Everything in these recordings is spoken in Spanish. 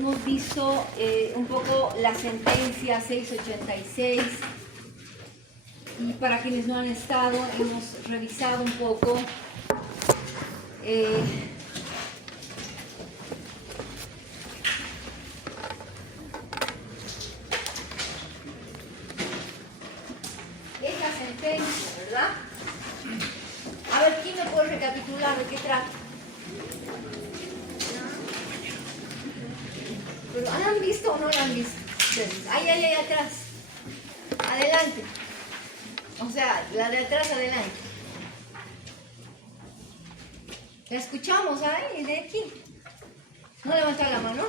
hemos visto un poco la sentencia 686 y para quienes no han estado hemos revisado un poco esta sentencia, ¿verdad? A ver, ¿quién me puede recapitular de qué trata? ¿Pero la han visto o no la han visto? Ahí atrás. Adelante. O sea, la de atrás adelante. ¿La escuchamos ahí? De aquí. No levanta la mano.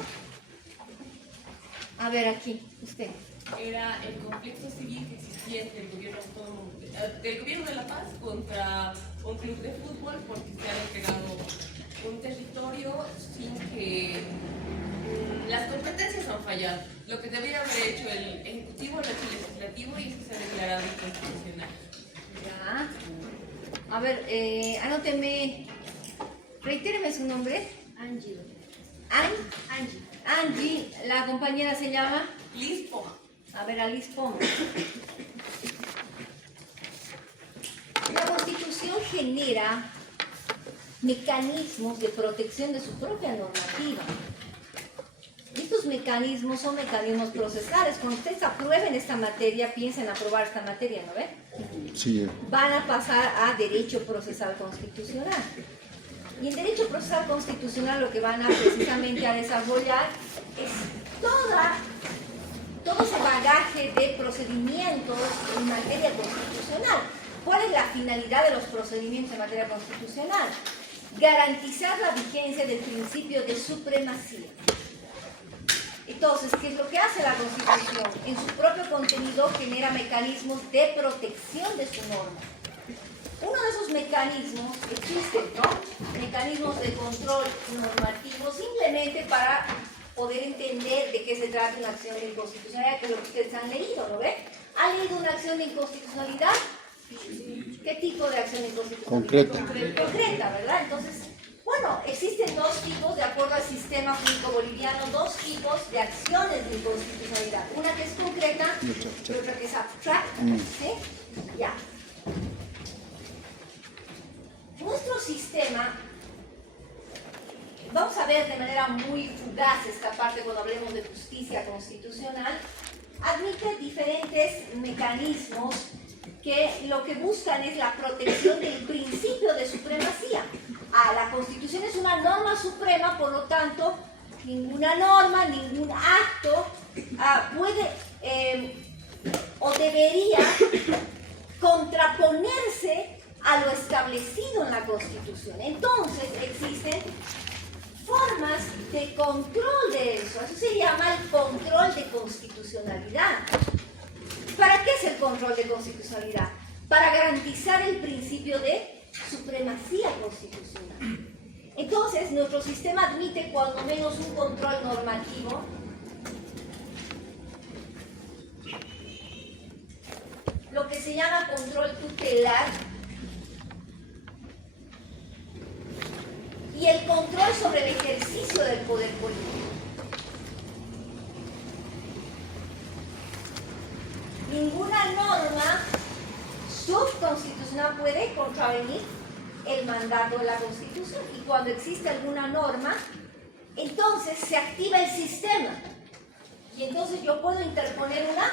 A ver, aquí, usted. Era el conflicto civil que existía entre el gobierno de La Paz contra un club de fútbol porque se ha entregado un territorio sin que las competencias han fallado. Lo que debería haber hecho el Ejecutivo, el Legislativo, y eso se ha declarado inconstitucional. Ya. A ver, anóteme. Reitéreme su nombre. Angie. Angie. Angie, la compañera se llama Liz Poma. A ver, a Liz Poma. La Constitución genera mecanismos de protección de su propia normativa. Estos mecanismos son mecanismos procesales. Cuando ustedes aprueben esta materia, piensen aprobar esta materia, ¿no ven? Sí. Van a pasar a Derecho Procesal Constitucional. Y en Derecho Procesal Constitucional lo que van a precisamente a desarrollar es todo ese bagaje de procedimientos en materia constitucional. ¿Cuál es la finalidad de los procedimientos en materia constitucional? Garantizar la vigencia del principio de supremacía. Entonces, ¿qué es lo que hace la Constitución? En su propio contenido genera mecanismos de protección de su norma. Uno de esos mecanismos existen, ¿no? Mecanismos de control normativo, simplemente para poder entender de qué se trata una acción de inconstitucionalidad, que es lo que ustedes han leído, ¿no ven? ¿Han leído una acción de inconstitucionalidad? ¿Qué tipo de acción de inconstitucionalidad? Concreta, ¿verdad? Entonces, bueno, existen dos tipos, de acuerdo al sistema jurídico boliviano, dos tipos de acciones de inconstitucionalidad. Una que es concreta y otra que es abstracta, ¿sí? Ya. Nuestro sistema, vamos a ver de manera muy fugaz esta parte cuando hablemos de justicia constitucional, admite diferentes mecanismos que lo que buscan es la protección del principio de supremacía. La Constitución es una norma suprema, por lo tanto, ninguna norma, ningún acto puede o debería contraponerse a lo establecido en la Constitución. Entonces existen formas de control de eso. Eso se llama el control de constitucionalidad. ¿Para qué es el control de constitucionalidad? Para garantizar el principio de supremacía constitucional. Entonces, nuestro sistema admite cuando menos un control normativo lo que se llama control tutelar y el control sobre el ejercicio del poder político. Ninguna norma subconstitucional puede contravenir el mandato de la Constitución. Y cuando existe alguna norma, entonces se activa el sistema. Y entonces yo puedo interponer una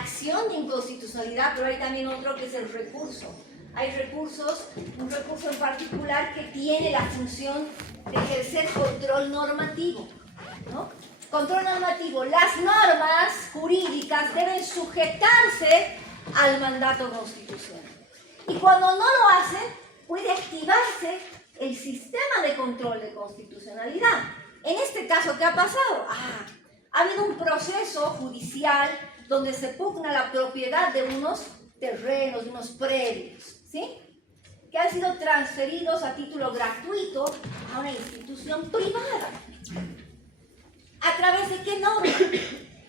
acción de inconstitucionalidad, pero hay también otro que es el recurso. Hay recursos, un recurso en particular que tiene la función de ejercer control normativo, ¿no? Control normativo. Las normas jurídicas deben sujetarse al mandato constitucional. Y cuando no lo hacen, puede activarse el sistema de control de constitucionalidad. En este caso, ¿qué ha pasado? Ha habido un proceso judicial donde se pugna la propiedad de unos terrenos, de unos predios, ¿sí? Que han sido transferidos a título gratuito a una institución privada. ¿A través de qué norma?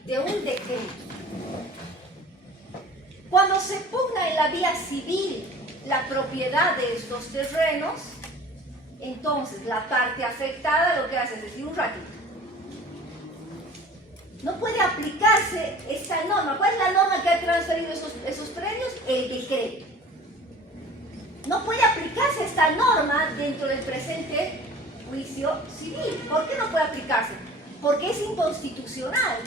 De un decreto. Cuando se pugna en la vía civil la propiedad de estos terrenos, entonces la parte afectada lo que hace es decir, un ratito, no puede aplicarse esta norma. ¿Cuál es la norma que ha transferido esos premios? El decreto. No puede aplicarse esta norma dentro del presente juicio civil. ¿Por qué no puede aplicarse? Porque es inconstitucional.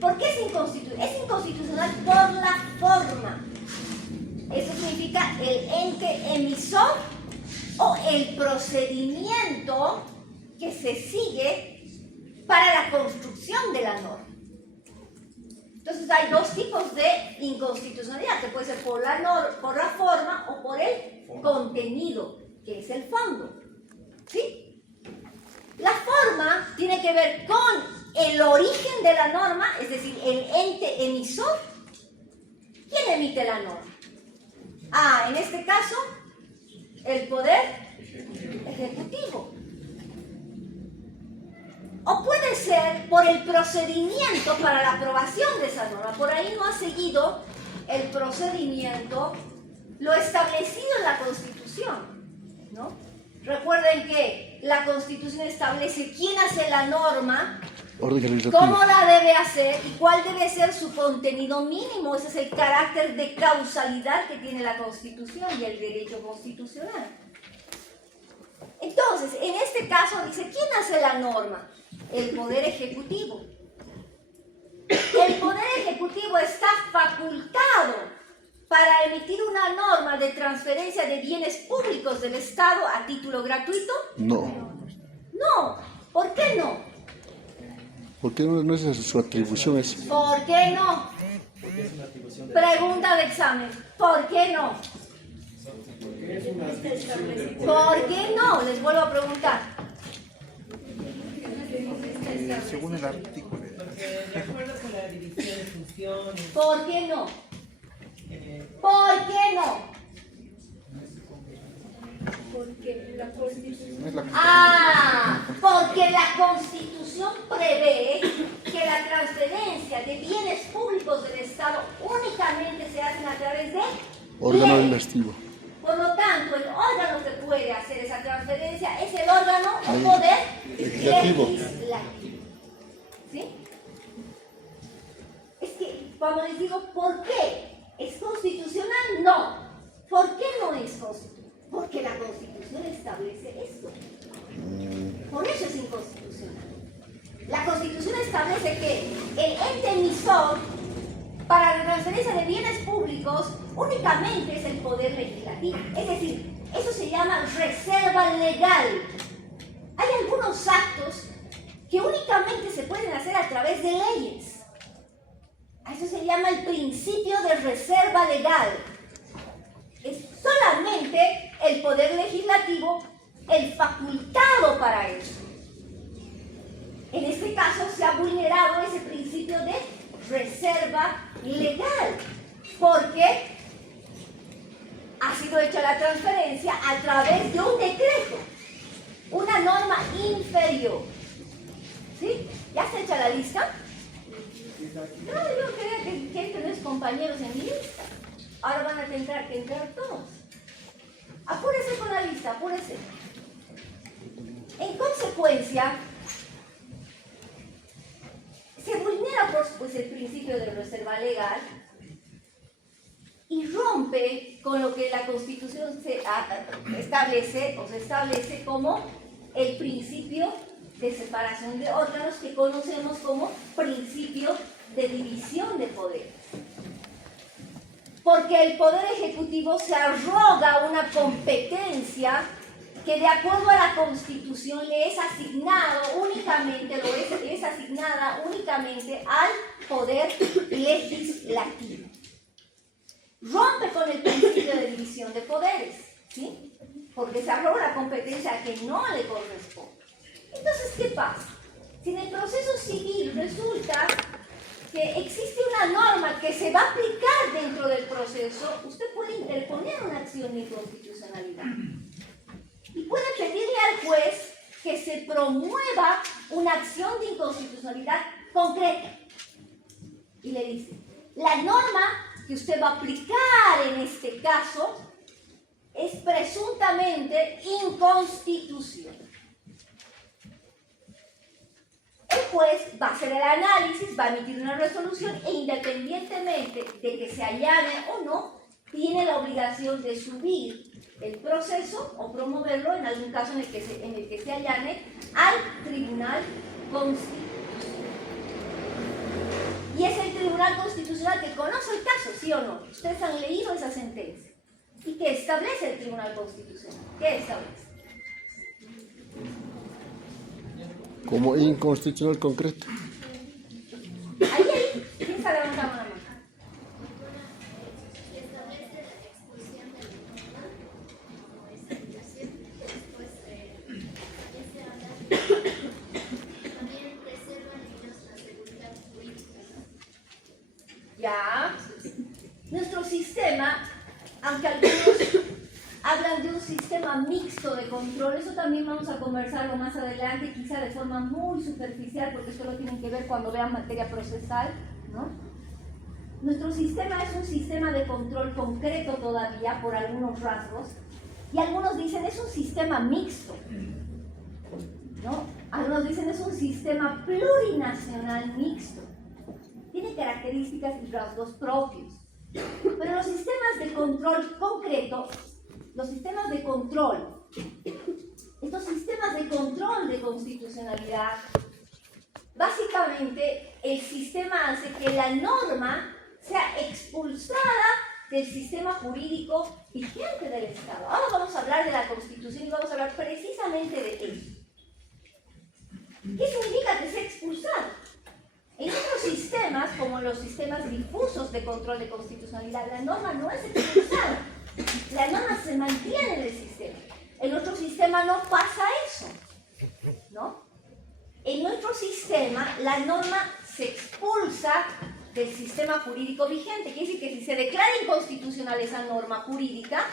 ¿Por qué es inconstitucional? Es inconstitucional por la forma. Eso significa el ente emisor o el procedimiento que se sigue para la construcción de la norma. Entonces hay dos tipos de inconstitucionalidad, que puede ser por la forma o por el contenido, que es el fondo. ¿Sí? La forma tiene que ver con el origen de la norma, es decir, el ente emisor. ¿Quién emite la norma? En este caso, el Poder Ejecutivo. O puede ser por el procedimiento para la aprobación de esa norma. Por ahí no ha seguido el procedimiento, lo establecido en la Constitución, ¿no? Recuerden que la Constitución establece quién hace la norma, cómo la debe hacer y cuál debe ser su contenido mínimo. Ese es el carácter de causalidad que tiene la Constitución y el derecho constitucional. Entonces, en este caso dice, ¿quién hace la norma? El Poder Ejecutivo. El Poder Ejecutivo está facultado para emitir una norma de transferencia de bienes públicos del Estado a título gratuito. No. No. ¿Por qué no? Porque no es su atribución. ¿Por qué no? Pregunta de examen. ¿Por qué no? ¿Por qué no? Les vuelvo a preguntar. Según el artículo. Porque de acuerdo con la división de funciones. ¿Por qué no? ¿Por qué no? Porque la Constitución. Porque la Constitución prevé que la transferencia de bienes públicos del Estado únicamente se hace a través de Órgano ley. legislativo. Por lo tanto, el órgano que puede hacer esa transferencia es el órgano o poder Legislativo. ¿Sí? Es que cuando les digo ¿por qué? ¿Es constitucional? No. ¿Por qué no es constitucional? Porque la Constitución establece esto. Por eso es inconstitucional. La Constitución establece que el ente emisor para la transferencia de bienes públicos únicamente es el Poder Legislativo. Es decir, eso se llama reserva legal. Hay algunos actos que únicamente se pueden hacer a través de leyes. A eso se llama el principio de reserva legal. Es solamente el Poder Legislativo el facultado para eso. En este caso se ha vulnerado ese principio de reserva legal, porque ha sido hecha la transferencia a través de un decreto, una norma inferior. ¿Sí? ¿Ya está hecha la lista? No, yo creía que tenés compañeros en mi lista. Ahora van a tener que entrar todos. Apúrese con la lista, apúrese. En consecuencia, se vulnera pues el principio de reserva legal y rompe con lo que la Constitución se establece como el principio de separación de órganos que conocemos como principio de división de poderes. Porque el Poder Ejecutivo se arroga una competencia que de acuerdo a la Constitución le es asignada únicamente al Poder Legislativo. Rompe con el principio de división de poderes, ¿sí? Porque se arroga una competencia que no le corresponde. Entonces, ¿qué pasa? Si en el proceso civil resulta que existe una norma que se va a aplicar dentro del proceso, usted puede interponer una acción de inconstitucionalidad y puede pedirle al juez que se promueva una acción de inconstitucionalidad concreta. Y le dice, la norma que usted va a aplicar en este caso es presuntamente inconstitucional. El juez va a hacer el análisis, va a emitir una resolución e independientemente de que se allane o no, tiene la obligación de subir el proceso o promoverlo, en algún caso en el que se allane, al Tribunal Constitucional. Y es el Tribunal Constitucional que conoce el caso, ¿sí o no? Ustedes han leído esa sentencia. ¿Y qué establece el Tribunal Constitucional? ¿Qué establece? Como inconstitucional concreto. Ahí, ¿quién está levantando la mano? Establece la expulsión de la norma como institución, después ese habla también preserva la seguridad jurídica, ¿no? Ya. Nuestro sistema, aunque algunos hablan de un sistema mixto de control, eso también vamos a conversarlo más adelante, quizá de forma muy superficial, porque esto lo tienen que ver cuando vean materia procesal, ¿no? Nuestro sistema es un sistema de control concreto todavía, por algunos rasgos, y algunos dicen es un sistema mixto, ¿no? Algunos dicen es un sistema plurinacional mixto. Tiene características y rasgos propios. Pero los sistemas de control concreto, los sistemas de control, estos sistemas de control de constitucionalidad, básicamente el sistema hace que la norma sea expulsada del sistema jurídico vigente del Estado. Ahora vamos a hablar de la Constitución y vamos a hablar precisamente de eso. ¿Qué significa que sea expulsado? En otros sistemas, como los sistemas difusos de control de constitucionalidad, la norma no es expulsada. La norma se mantiene en el sistema. En nuestro sistema no pasa eso, ¿no? En nuestro sistema, la norma se expulsa del sistema jurídico vigente. Quiere decir que si se declara inconstitucional esa norma jurídica,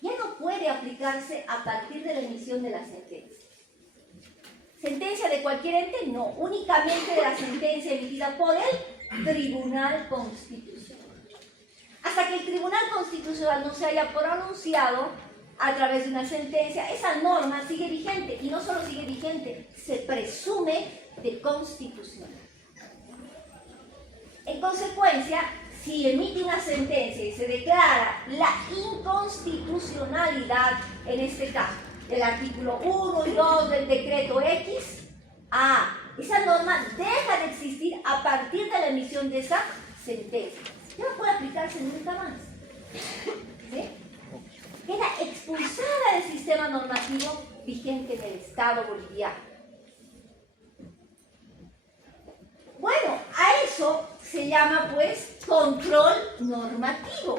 ya no puede aplicarse a partir de la emisión de la sentencia. ¿Sentencia de cualquier ente? No, únicamente de la sentencia emitida por el Tribunal Constitucional. Hasta que el Tribunal Constitucional no se haya pronunciado a través de una sentencia, esa norma sigue vigente, y no solo sigue vigente, se presume de constitucional. En consecuencia, si emite una sentencia y se declara la inconstitucionalidad, en este caso, del artículo 1 y 2 del decreto X, esa norma deja de existir a partir de la emisión de esa sentencia. Ya no puede aplicarse nunca más. ¿Sí? Queda expulsada del sistema normativo vigente del Estado boliviano. Bueno, a eso se llama pues control normativo.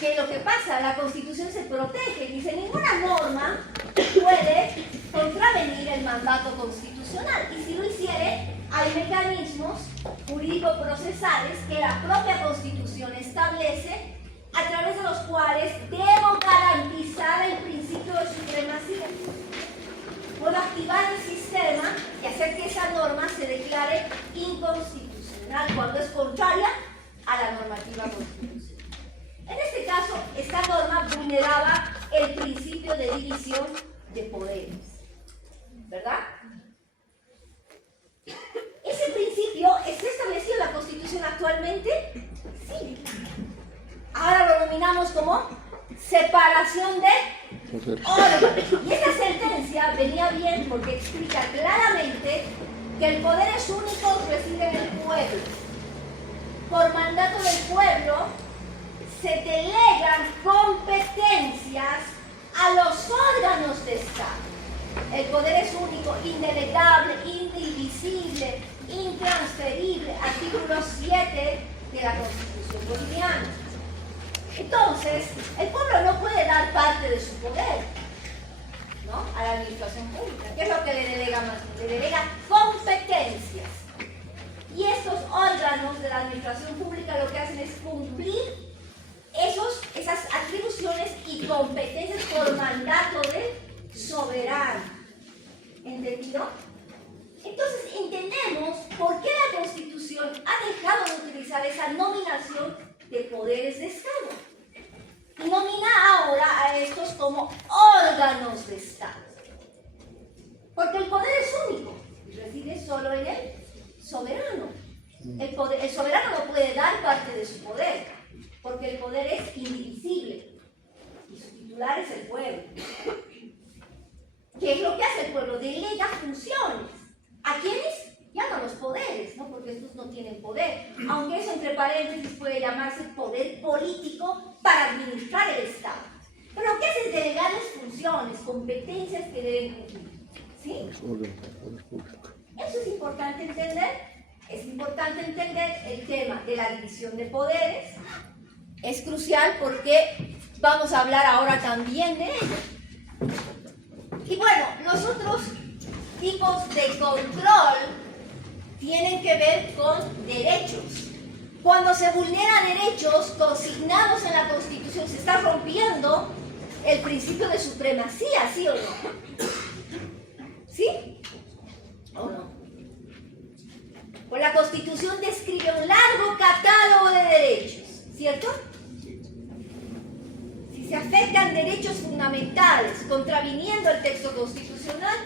Que lo que pasa, la Constitución se protege, dice ninguna norma puede contravenir el mandato constitucional, y si lo hiciere, hay mecanismos jurídico-procesales que la propia Constitución establece, a través de los cuales debo garantizar el principio de supremacía. Puedo activar el sistema y hacer que esa norma se declare inconstitucional cuando es contraria a la normativa constitucional. En este caso, esta norma vulneraba el principio de división de poderes, ¿verdad? ¿Ese principio está establecido en la Constitución actualmente? Sí. Ahora lo denominamos como separación de órganos. Y esta sentencia venía bien porque explica claramente que el poder es único, reside en el pueblo. Por mandato del pueblo, se delegan competencias a los órganos de Estado. El poder es único, indelegable, indivisible, intransferible, artículo 7 de la Constitución boliviana. Entonces, el pueblo no puede dar parte de su poder, ¿no?, a la administración pública. ¿Qué es lo que le delega más? Le delega competencias. Y estos órganos de la administración pública lo que hacen es cumplir esas atribuciones y competencias por mandato del soberano. ¿Entendido? Entonces entendemos por qué la Constitución ha dejado de utilizar esa nominación de poderes de Estado y nomina ahora a estos como órganos de Estado. Porque el poder es único y reside solo en el soberano. El soberano no puede dar parte de su poder, porque el poder es indivisible y su titular es el pueblo. ¿Qué es lo que hace el pueblo? Delega funciones. ¿A quiénes? Ya no los poderes, ¿no? Porque estos no tienen poder, aunque eso entre paréntesis puede llamarse poder político para administrar el Estado. Pero lo que hace es delegarles funciones, competencias que deben cumplir. ¿Sí? Eso es importante entender. Es importante entender el tema de la división de poderes. Es crucial porque vamos a hablar ahora también de ello. Y bueno, los otros tipos de control tienen que ver con derechos. Cuando se vulneran derechos consignados en la Constitución, se está rompiendo el principio de supremacía, ¿sí o no? ¿Sí? ¿O no? Pues la Constitución describe un largo catálogo de derechos, ¿cierto? Si se afectan derechos fundamentales contraviniendo el texto constitucional,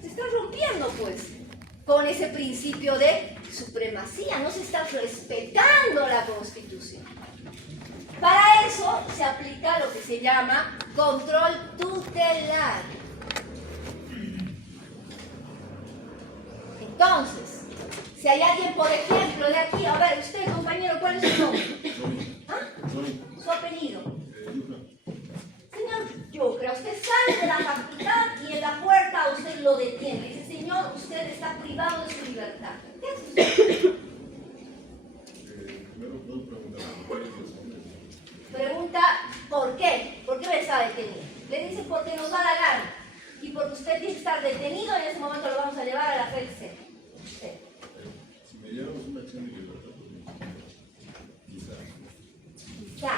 se está rompiendo, pues, con ese principio de supremacía, no se está respetando la Constitución. Para eso se aplica lo que se llama control tutelar. Entonces, si hay alguien, por ejemplo, de aquí, a ver, usted, compañero, ¿cuál es su nombre? ¿Ah? Su apellido. Señor Yucra, usted sale de la facultad y en la puerta usted lo detiene. Dice, señor, usted está privado de su libertad. ¿Qué hace usted? Pregunta, ¿por qué? ¿Por qué me está detenido? Le dice, porque nos da la gana. Y porque usted tiene que estar detenido, en ese momento lo vamos a llevar a la FELC. Si me llevamos una acción de libertad, quizá. Quizá.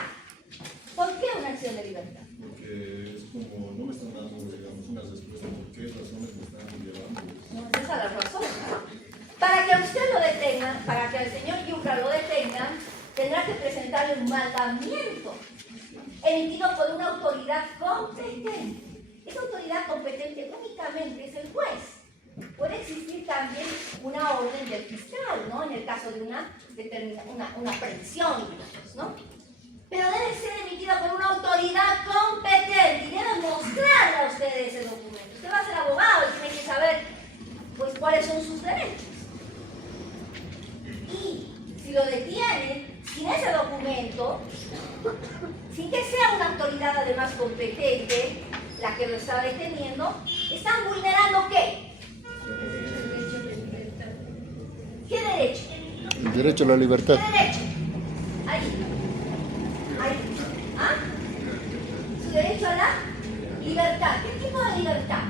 ¿Por qué una acción de libertad? Porque es como, no me están dando, digamos, unas respuestas. ¿Por qué razones me están llevando? No, esa es la razón. Para que a usted lo detengan, para que al señor Yucra lo detengan, tendrá que presentarle un mandamiento emitido por una autoridad competente. Esa autoridad competente únicamente es el juez. Puede existir también una orden del fiscal, ¿no? En el caso de una aprehensión, digamos, ¿no? Pero debe ser emitida por una autoridad competente y debe mostrarle a usted ese documento. Usted va a ser abogado y tiene que saber, pues, cuáles son sus derechos. Y si lo detienen sin ese documento, sin que sea una autoridad además competente la que lo está deteniendo, están vulnerando ¿qué? ¿Qué derecho? El derecho a la libertad. ¿Qué derecho? Ahí. ¿Ah? Su derecho a la libertad. ¿Qué tipo de libertad?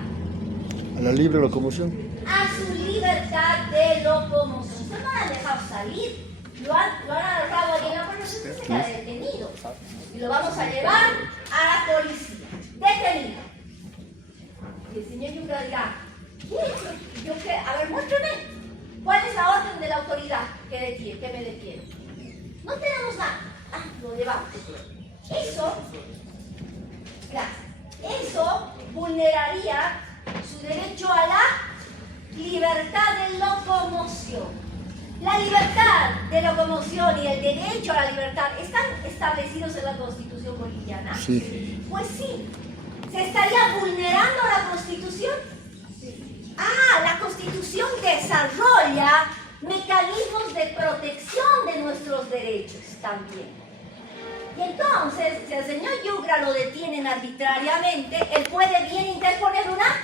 A la libre locomoción. A su libertad de locomoción. Usted no lo han dejado salir. Lo han agarrado allí en la puerta, usted se queda detenido. Y lo vamos a llevar a la policía. Detenido. Y el señor Yucra dirá, ¿qué? ¿Yo qué? A ver, muéstrame. ¿Cuál es la orden de la autoridad que me detiene? No tenemos nada. Ah, lo llevamos. Eso vulneraría su derecho a la libertad de locomoción. La libertad de locomoción y el derecho a la libertad están establecidos en la Constitución boliviana. Sí. Pues sí. ¿Se estaría vulnerando la Constitución? Sí. Ah, la Constitución desarrolla mecanismos de protección de nuestros derechos también. Y entonces, si al señor Yucra lo detienen arbitrariamente, él puede bien interponer una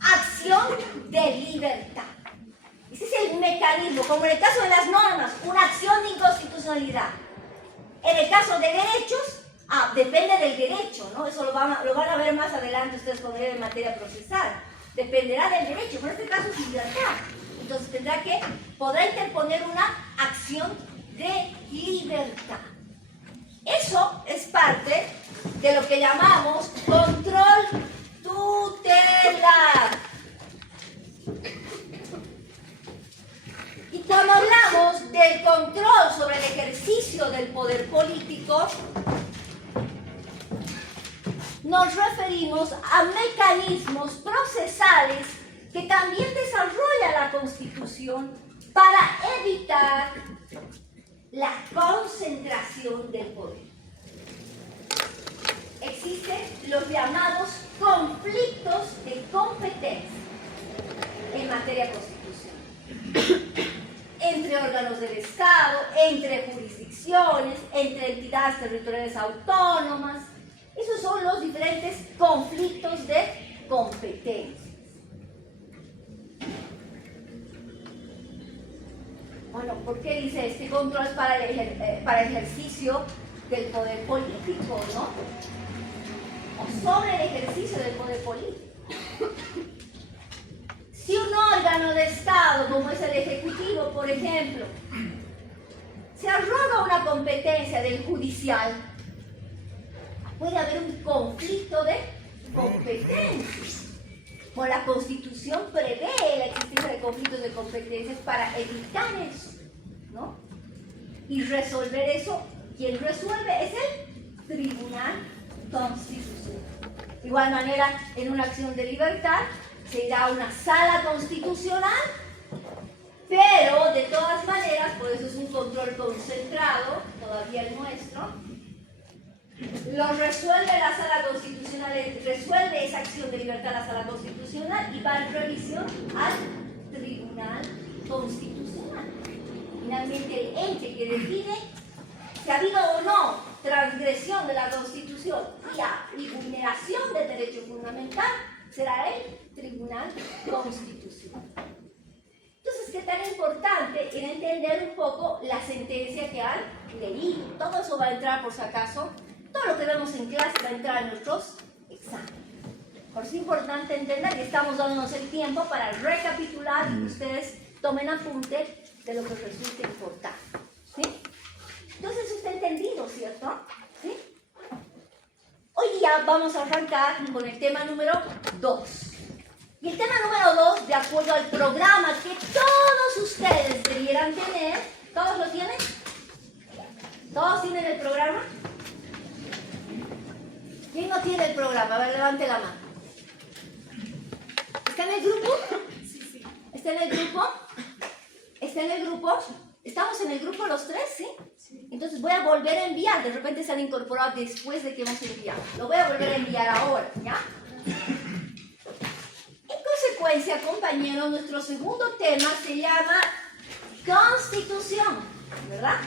acción de libertad. Ese es el mecanismo, como en el caso de las normas, una acción de inconstitucionalidad. En el caso de derechos, depende del derecho, ¿no? Eso lo van a ver más adelante ustedes cuando vean en materia procesal. Dependerá del derecho, pero en este caso es libertad. Entonces podrá interponer una acción de libertad. Eso es parte de lo que llamamos control tutelar. Y cuando hablamos del control sobre el ejercicio del poder político, nos referimos a mecanismos procesales que también desarrolla la Constitución para evitar la concentración del poder. Existen los llamados conflictos de competencia en materia constitucional, entre órganos del Estado, entre jurisdicciones, entre entidades territoriales autónomas. Esos son los diferentes conflictos de competencia. Bueno, ¿por qué dice este control para ejercicio del poder político, no? O sobre el ejercicio del poder político. Si un órgano de Estado, como es el Ejecutivo, por ejemplo, se arroga una competencia del judicial, puede haber un conflicto de competencias. Bueno, la Constitución prevé la existencia de conflictos de competencias para evitar eso, ¿no? Y resolver eso, quien resuelve es el Tribunal Constitucional. De igual manera, en una acción de libertad, se irá a una sala constitucional, pero de todas maneras, por eso es un control concentrado, todavía el nuestro, lo resuelve la sala constitucional, resuelve esa acción de libertad la sala constitucional y va en revisión al Tribunal Constitucional. Finalmente, el ente que define si ha habido o no transgresión de la Constitución y vulneración del derecho fundamental será el Tribunal Constitucional. Entonces, ¿qué tan importante era entender un poco la sentencia que han leído? Todo eso va a entrar, por si acaso, todo lo que vemos en clase va a entrar en nuestros exámenes. Por eso es importante entender que estamos dándonos el tiempo para recapitular y que ustedes tomen apunte de lo que resulte importante. ¿Sí? Entonces, usted ha entendido, ¿cierto? ¿Sí? Hoy día vamos a arrancar con el tema número 2. Y el tema número 2, de acuerdo al programa que todos ustedes debieran tener, ¿todos lo tienen? ¿Todos tienen el programa? ¿Quién no tiene el programa? A ver, levante la mano. ¿Está en el grupo? Sí. ¿Está en el grupo? ¿Está en el grupo? ¿Estamos en el grupo los tres? ¿Sí? Entonces voy a volver a enviar. De repente se han incorporado después de que hemos enviado. Lo voy a volver a enviar ahora, ¿ya? En consecuencia, compañeros, nuestro segundo tema se llama Constitución, ¿verdad?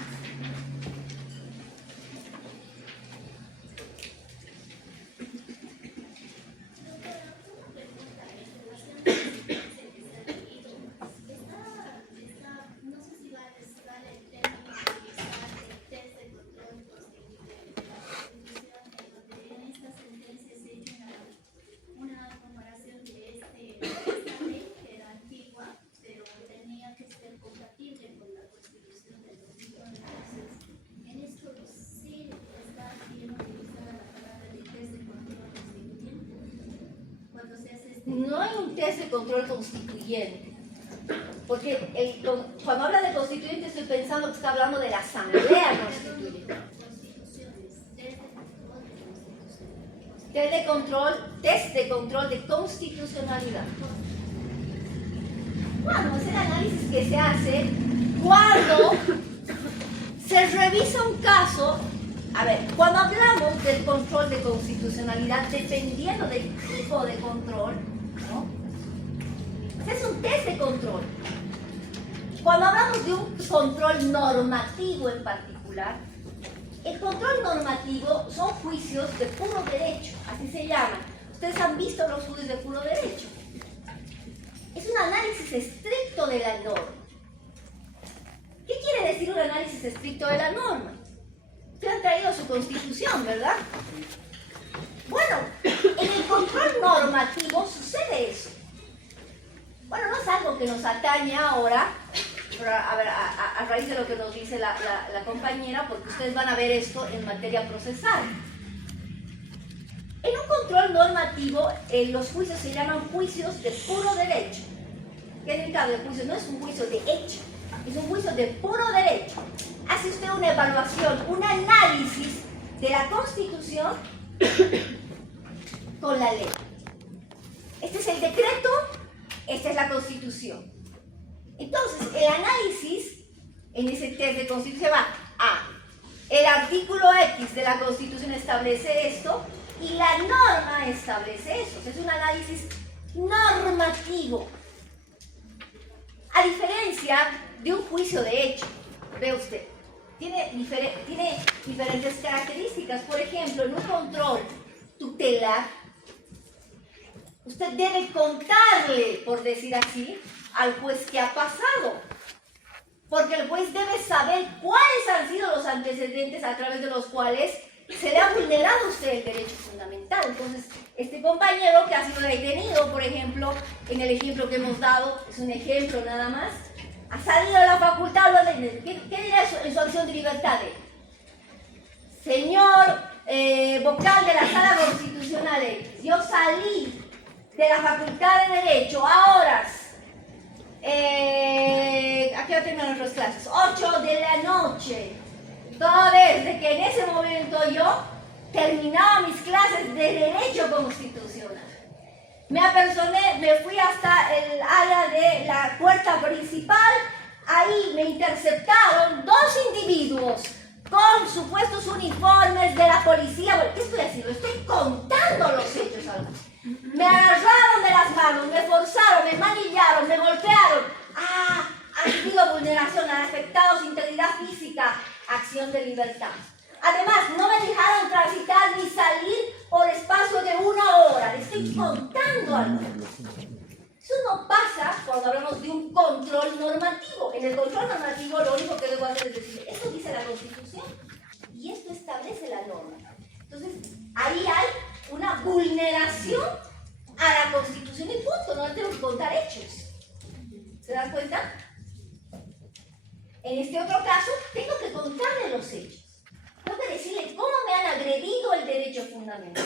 No hay un test de control constituyente, porque cuando habla de constituyente estoy pensando que está hablando de la asamblea constituyente. Test de control de constitucionalidad. Bueno, es el análisis que se hace cuando se revisa un caso. A ver, cuando hablamos del control de constitucionalidad, dependiendo del tipo de control, ¿no? Es un test de control. Cuando hablamos de un control normativo en particular, el control normativo son juicios de puro derecho, así se llaman. Ustedes han visto los juicios de puro derecho. Es un análisis estricto de la norma. ¿Qué quiere decir un análisis estricto de la norma? Ustedes han traído su constitución, ¿verdad? Bueno, en el control normativo sucede eso. Bueno, no es algo que nos atañe ahora, pero a raíz de lo que nos dice la compañera, porque ustedes van a ver esto en materia procesal. En un control normativo, los juicios se llaman juicios de puro derecho. ¿Qué significa de juicio? No es un juicio de hecho, es un juicio de puro derecho. Hace usted una evaluación, un análisis de la Constitución con la ley. Este es el decreto esta es la Constitución. Entonces, el análisis en ese test de Constitución va a el artículo X de la Constitución establece esto y la norma establece eso. Es un análisis normativo. A diferencia de un juicio de hecho, ve usted, tiene diferentes características. Por ejemplo, en un control tutelar, usted debe contarle, por decir así, al juez qué ha pasado. Porque el juez debe saber cuáles han sido los antecedentes a través de los cuales se le ha vulnerado a usted el derecho fundamental. Entonces, este compañero que ha sido detenido, por ejemplo, en el ejemplo que hemos dado, es un ejemplo nada más, ha salido de la facultad, ¿qué dirá en su acción de libertad? Señor vocal de la Sala Constitucional, yo salí de la Facultad de Derecho a horas, ¿a qué hora terminan nuestras clases? 8 de la noche. Toda vez de que en ese momento yo terminaba mis clases de Derecho Constitucional. Me apersoné, me fui hasta el área de la puerta principal, ahí me interceptaron dos individuos con supuestos uniformes de la policía. Bueno, ¿qué estoy haciendo? Estoy contando los hechos ahora. Me agarraron de las manos, me forzaron, me manillaron, me golpearon. Ah, ha habido vulneración, han afectado su integridad física, acción de libertad. Además, no me dejaron transitar ni salir por espacio de 1 hora. Le estoy contando algo. Eso no pasa cuando hablamos de un control normativo. En el control normativo lo único que debo hacer es decir, esto dice la Constitución y esto establece la norma. Entonces, ahí hay una vulneración a la Constitución y punto. No tengo que contar hechos. ¿Se dan cuenta? En este otro caso, tengo que contarle los hechos. Tengo que decirle cómo me han agredido el derecho fundamental.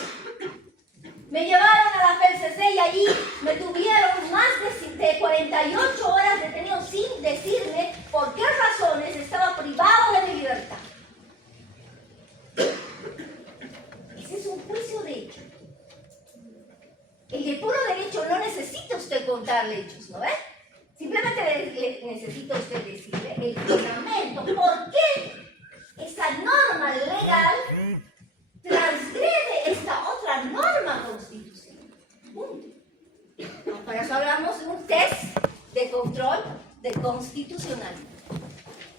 Me llevaron a la FELCC y allí me tuvieron más de 48 horas detenido sin decirme por qué razones estaba privado de mi libertad. Ese es un juicio de hecho. El de puro derecho no necesita usted contarle hechos, ¿no ve? Simplemente le necesita usted decirle el fundamento. ¿Por qué esa norma legal transgrede esta otra norma constitucional? Punto. Para eso hablamos de un test de control de constitucionalidad.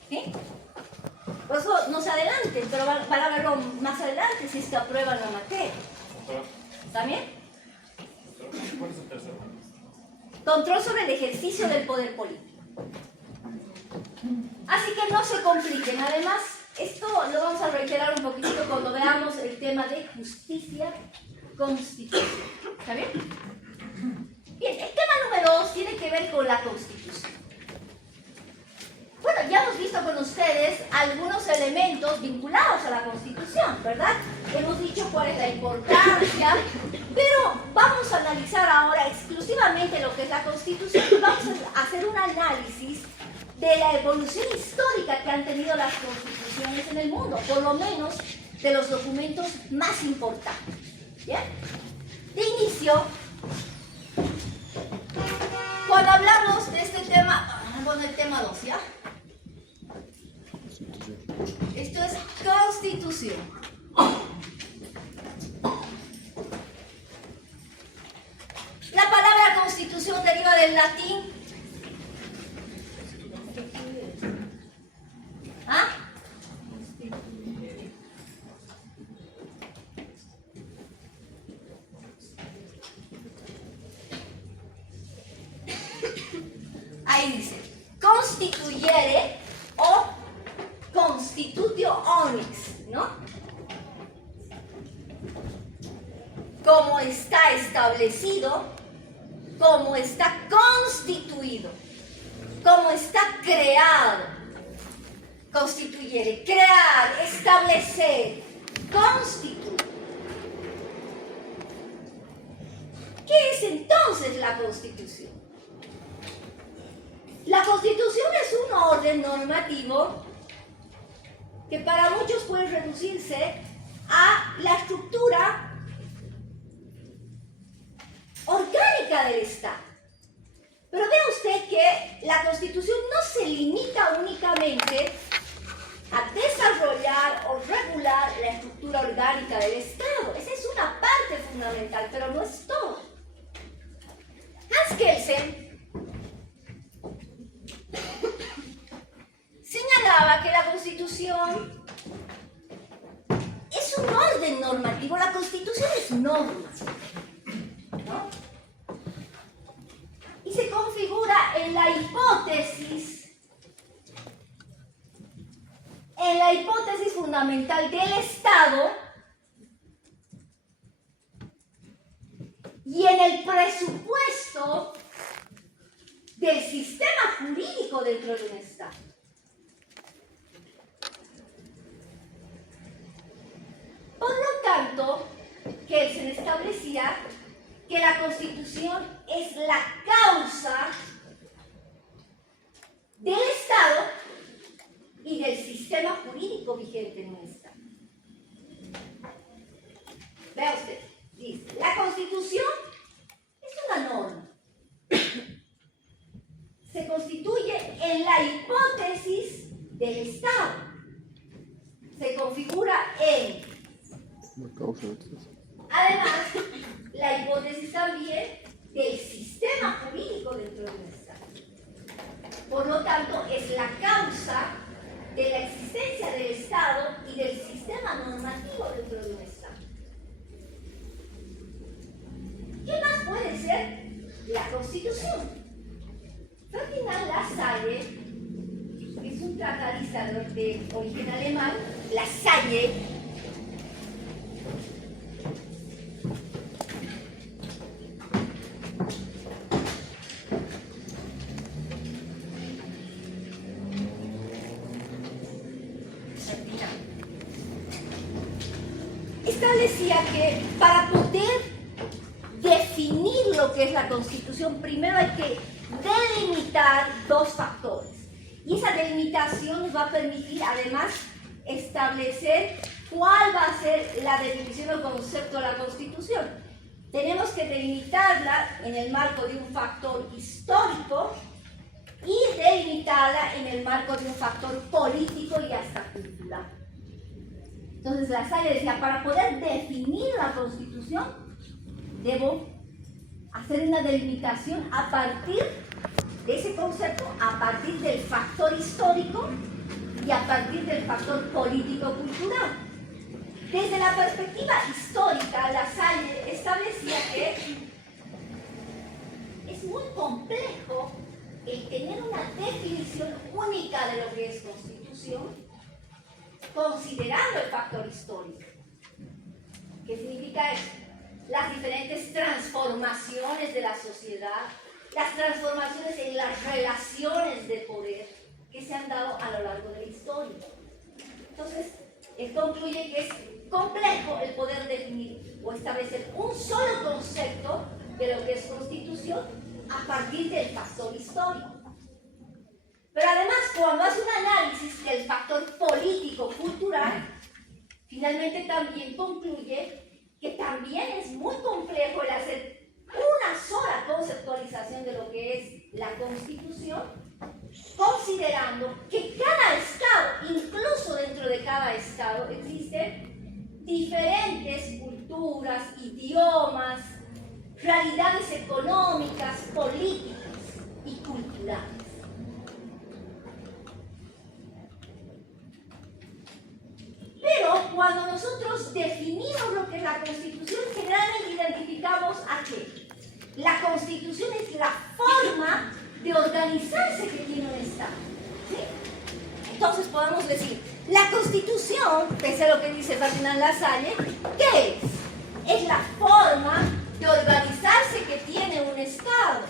¿Sí? Por eso no se adelanten, pero van a verlo más adelante si es que aprueban la materia. ¿Está bien? ¿Cuál es el tercero? Control sobre el ejercicio del poder político. Así que no se compliquen. Además, esto lo vamos a reiterar un poquitito cuando veamos el tema de justicia constitucional. ¿Está bien? Bien, el tema número 2 tiene que ver con la Constitución. Bueno, ya hemos visto con ustedes algunos elementos vinculados a la Constitución, ¿verdad? Hemos dicho cuál es la importancia, pero vamos a analizar ahora exclusivamente lo que es la Constitución y vamos a hacer un análisis de la evolución histórica que han tenido las constituciones en el mundo, por lo menos de los documentos más importantes. ¿Bien? De inicio, cuando hablamos de este tema, bueno, el tema 2, ¿ya? Esto es Constitución. La palabra Constitución deriva del latín. ¿Ah? Ahí dice, constituyere o constitutio omnis, ¿no? Como está establecido, como está constituido, como está creado. Constituyere, crear, establecer, constituir. ¿Qué es entonces la Constitución? La Constitución es un orden normativo que para muchos puede reducirse a la estructura orgánica del Estado. Pero vea usted que la Constitución no se limita únicamente a desarrollar o regular la estructura orgánica del Estado. Esa es una parte fundamental, pero no es todo. Hans Kelsen señalaba que la Constitución es un orden normativo. La Constitución es norma, ¿no? Y se configura en la hipótesis fundamental del Estado y en el presupuesto del sistema jurídico dentro de un Estado. Por lo tanto, Kelsen establecía que la Constitución es la causa del Estado y del sistema jurídico vigente en un Estado. Vea usted, dice, la Constitución es una norma. Se constituye en la hipótesis del Estado. Se configura en... Además, la hipótesis también del sistema jurídico dentro de un Estado. Por lo tanto, es la causa de la existencia del Estado y del sistema normativo dentro de un Estado. ¿Qué más puede ser la Constitución? Ferdinand Lassalle, que es un tratadista de origen alemán, Lassalle, establecía que para poder definir lo que es la Constitución, primero hay que delimitar dos factores. Y esa delimitación nos va a permitir, además, establecer cuál va a ser la definición o concepto de la Constitución. Tenemos que delimitarla en el marco de un factor histórico y delimitarla en el marco de un factor político y hasta cultural. Entonces Lassalle decía, para poder definir la Constitución, debo hacer una delimitación a partir de ese concepto, a partir del factor histórico y a partir del factor político-cultural. Desde la perspectiva histórica, Lassalle establecía que es muy complejo el tener una definición única de lo que es Constitución, considerando el factor histórico. ¿Qué significa eso? Las diferentes transformaciones de la sociedad, las transformaciones en las relaciones de poder que se han dado a lo largo de la historia. Entonces, él concluye que es complejo el poder definir o establecer un solo concepto de lo que es Constitución a partir del factor histórico. Pero además, cuando hace un análisis del factor político-cultural, finalmente también concluye que también es muy complejo el hacer una sola conceptualización de lo que es la Constitución, considerando que cada Estado, incluso dentro de cada Estado, existen diferentes culturas, idiomas, realidades económicas, políticas y culturales. Pero cuando nosotros definimos lo que es la Constitución, generalmente identificamos a qué. La Constitución es la forma de organizarse que tiene un Estado, ¿sí? Entonces podemos decir, la Constitución, pese a lo que dice Ferdinand Lassalle, ¿qué es? Es la forma de organizarse que tiene un Estado.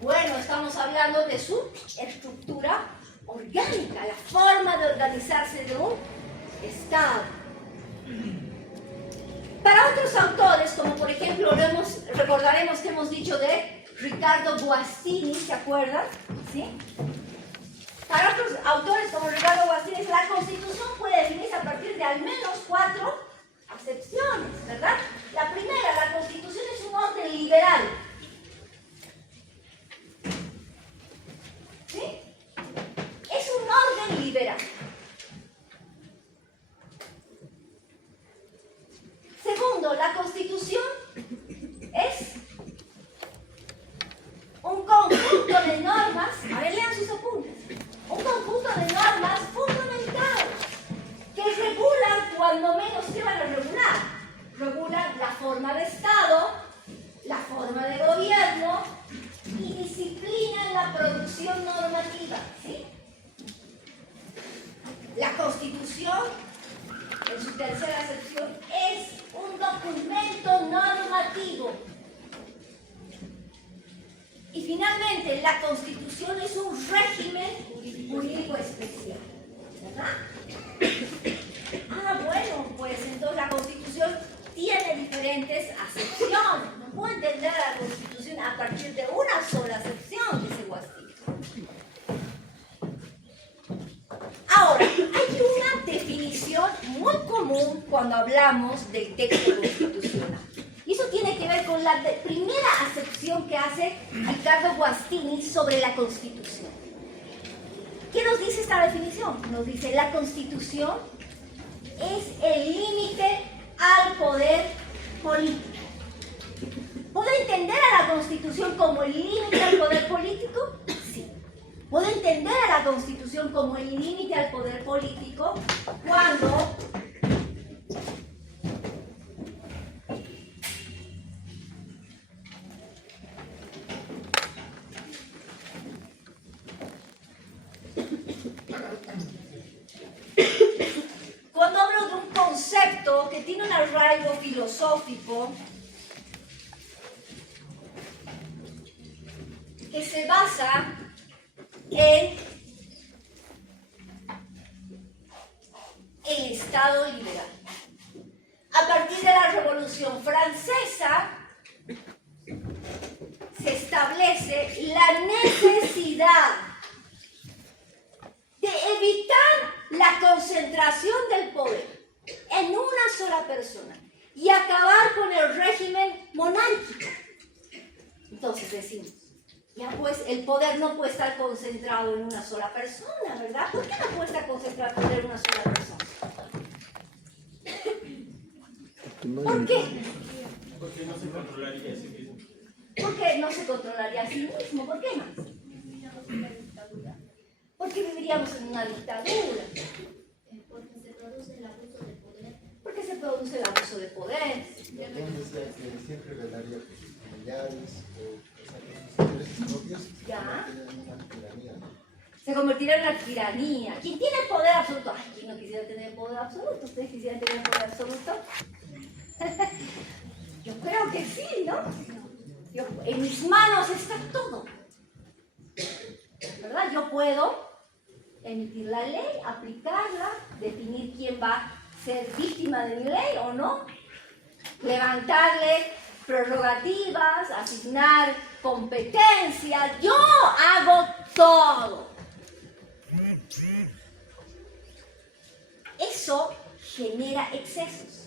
Bueno, estamos hablando de su estructura orgánica, la forma de organizarse de un Estado. Para otros autores, como por ejemplo, recordaremos que hemos dicho de Riccardo Guastini, ¿se acuerdan? ¿Sí? Para otros autores como Ricardo Guastines, la Constitución puede definirse a partir de al menos 4 acepciones, ¿verdad? La primera, la Constitución es un orden liberal. ¿Sí? Es un orden liberal. Segundo, la Constitución es un conjunto de normas, a ver, lean sus apuntes, un conjunto de normas fundamentales que regulan, cuando menos, ¿qué van a regular? Regulan la forma de Estado, la forma de gobierno y disciplinan la producción normativa, ¿sí? La Constitución, en su tercera acepción, es un documento normativo. Y finalmente, la Constitución es un régimen jurídico especial, ¿verdad? Bueno, pues entonces la Constitución tiene diferentes acepciones. No puedo entender la Constitución a partir de una sola acepción, dice Guastini. Ahora, hay una definición muy común cuando hablamos del texto constitucional. Y eso tiene que ver con la primera acepción que hace Ricardo Guastini sobre la Constitución. ¿Qué nos dice esta definición? Nos dice, la Constitución es el límite al poder político. ¿Puedo entender a la Constitución como el límite al poder político? Sí. ¿Puedo entender a la Constitución como el límite al poder político cuando hablo de un concepto que tiene un arraigo filosófico que se basa en el Estado liberal? A partir de la Revolución Francesa se establece la necesidad de evitar la concentración del poder en una sola persona y acabar con el régimen monárquico. Entonces decimos, ya pues el poder no puede estar concentrado en una sola persona, ¿verdad? ¿Por qué no puede estar concentrado el poder en una sola persona? ¿Por qué? Porque no se controlaría a sí mismo. ¿Por qué no se controlaría a sí mismo? ¿Por qué más? Porque viviríamos en una dictadura. Porque se produce el abuso de poder. Porque se produce el abuso de poder. Platón decía que siempre revelaría que sus familiares o sus intereses propios Ya. tenían una tiranía, ¿no? Se convertirá en una tiranía. ¿Quién tiene poder absoluto? Ay, ¿quién no quisiera tener poder absoluto? ¿Ustedes quisieran tener poder absoluto? Yo creo que sí, ¿no? En mis manos está todo. ¿Verdad? Yo puedo emitir la ley, aplicarla, definir quién va a ser víctima de mi ley o no, levantarle prerrogativas, asignar competencias. Yo hago todo. Eso genera excesos.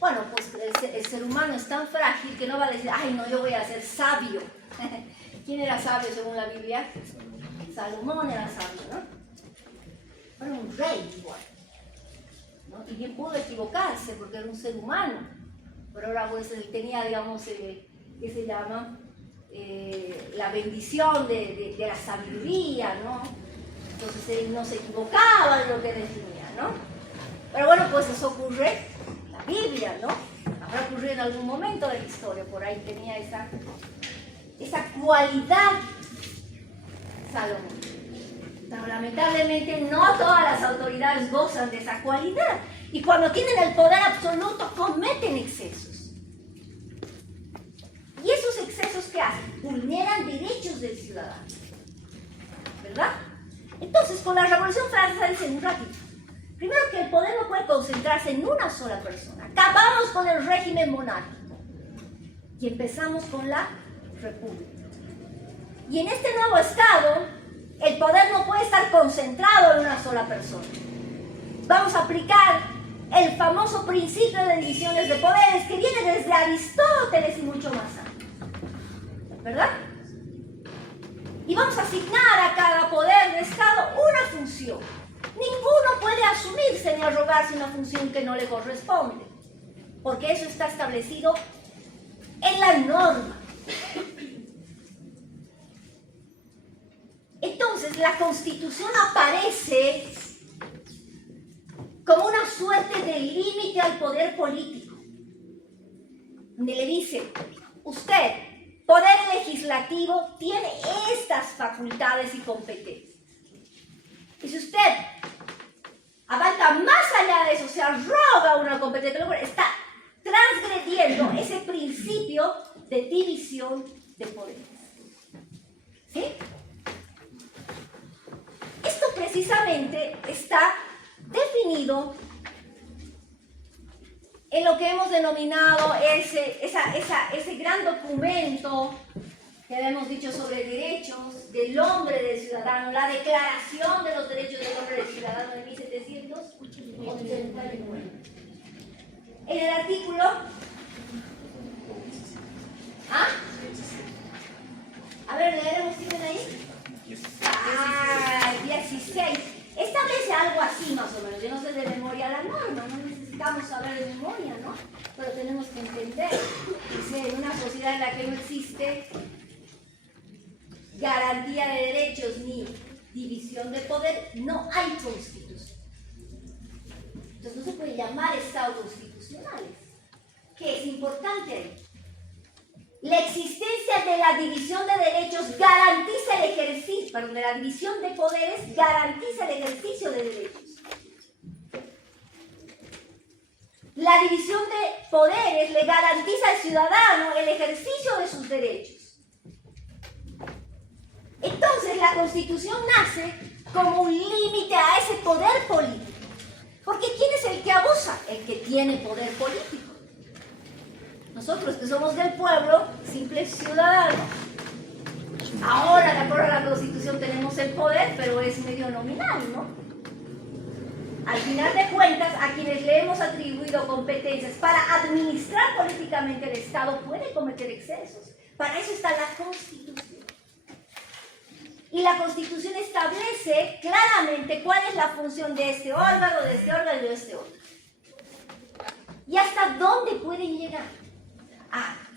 Bueno, pues el ser humano es tan frágil que no va a decir, ay, no, yo voy a ser sabio. ¿Quién era sabio según la Biblia? Salomón era sabio, ¿no? Era un rey igual, ¿no? Y bien pudo equivocarse porque era un ser humano. Pero ahora pues él tenía, digamos, ¿qué se llama? La bendición de la sabiduría, ¿no? Entonces él no se equivocaba en lo que definía, ¿no? Pero bueno, pues eso ocurre en la Biblia, ¿no? Habrá ocurrido en algún momento de la historia, por ahí tenía esa cualidad Salomón. Pero lamentablemente no todas las autoridades gozan de esa cualidad. Y cuando tienen el poder absoluto cometen excesos. ¿Y esos excesos qué hacen? Vulneran derechos del ciudadano. ¿Verdad? Entonces, con la Revolución Francesa dicen un ratito. Primero que el poder no puede concentrarse en una sola persona. Acabamos con el régimen monárquico. Y empezamos con la república. Y en este nuevo Estado, El poder no puede estar concentrado en una sola persona. Vamos a aplicar el famoso principio de divisiones de poderes que viene desde Aristóteles y mucho más antes. ¿Verdad? Y vamos a asignar a cada poder de Estado una función. Ninguno puede asumirse ni arrogarse una función que no le corresponde, porque eso está establecido en la norma. Entonces, la Constitución aparece como una suerte de límite al poder político, donde le dice, usted, poder legislativo, tiene estas facultades y competencias. Y si usted avanza más allá de eso, se arroga una competencia, está transgrediendo ese principio de división de poderes. ¿Sí? Esto precisamente está definido en lo que hemos denominado ese gran documento que habíamos dicho sobre derechos del hombre, del ciudadano, la Declaración de los Derechos del Hombre y del Ciudadano de 1789. En el artículo a ver, leeremos, ¿tienen ahí? 16. Establece algo así más o menos. Yo no sé de memoria la norma, no necesitamos saber de memoria, ¿no? Pero tenemos que entender que en una sociedad en la que no existe garantía de derechos ni división de poder, no hay constitución. Entonces no se puede llamar Estado constitucionales. ¿Qué es importante ahí? La existencia de la división de derechos garantiza el ejercicio, de la división de poderes garantiza el ejercicio de derechos. La división de poderes le garantiza al ciudadano el ejercicio de sus derechos. Entonces la Constitución nace como un límite a ese poder político. Porque ¿quién es el que abusa? El que tiene poder político. Nosotros que somos del pueblo, simples ciudadanos. Ahora, de acuerdo a la Constitución, tenemos el poder, pero es medio nominal, ¿no? Al final de cuentas, a quienes le hemos atribuido competencias para administrar políticamente el Estado puede cometer excesos. Para eso está la Constitución. Y la Constitución establece claramente cuál es la función de este órgano, de este órgano y de este órgano. Y hasta dónde pueden llegar.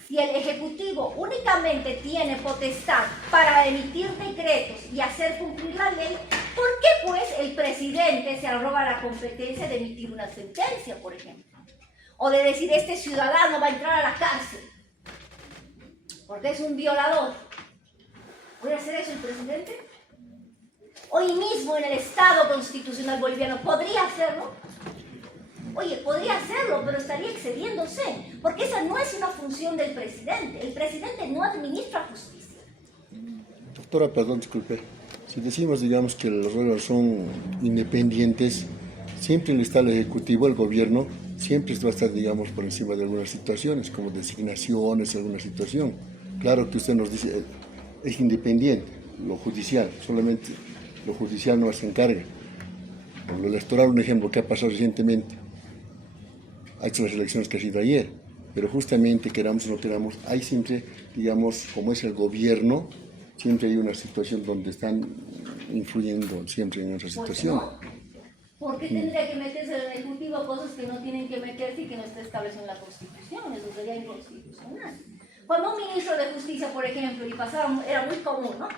Si el Ejecutivo únicamente tiene potestad para emitir decretos y hacer cumplir la ley, ¿por qué pues el presidente se arroga la competencia de emitir una sentencia, por ejemplo? O de decir, este ciudadano va a entrar a la cárcel porque es un violador. ¿Puede hacer eso el presidente? Hoy mismo en el Estado constitucional boliviano, ¿podría hacerlo? Oye, podría hacerlo, pero estaría excediéndose, porque esa no es una función del presidente. El presidente no administra justicia. Doctora, perdón, disculpe. Si decimos, digamos, que los órganos son independientes, siempre está el Ejecutivo, el gobierno, siempre va a estar, digamos, por encima de algunas situaciones, como designaciones, alguna situación. Claro que usted nos dice, es independiente, lo judicial, solamente lo judicial no se encarga. Por lo electoral, un ejemplo que ha pasado recientemente. Ha hecho las elecciones que ha sido ayer, pero justamente, queramos o no queramos, hay siempre, digamos, como es el gobierno, siempre hay una situación donde están influyendo siempre en esa situación. Pues no. ¿Por qué tendría que meterse el Ejecutivo cosas que no tienen que meterse y que no está establecido en la Constitución? Eso sería inconstitucional. Cuando un ministro de Justicia, por ejemplo, y pasaba, era muy común, ¿no?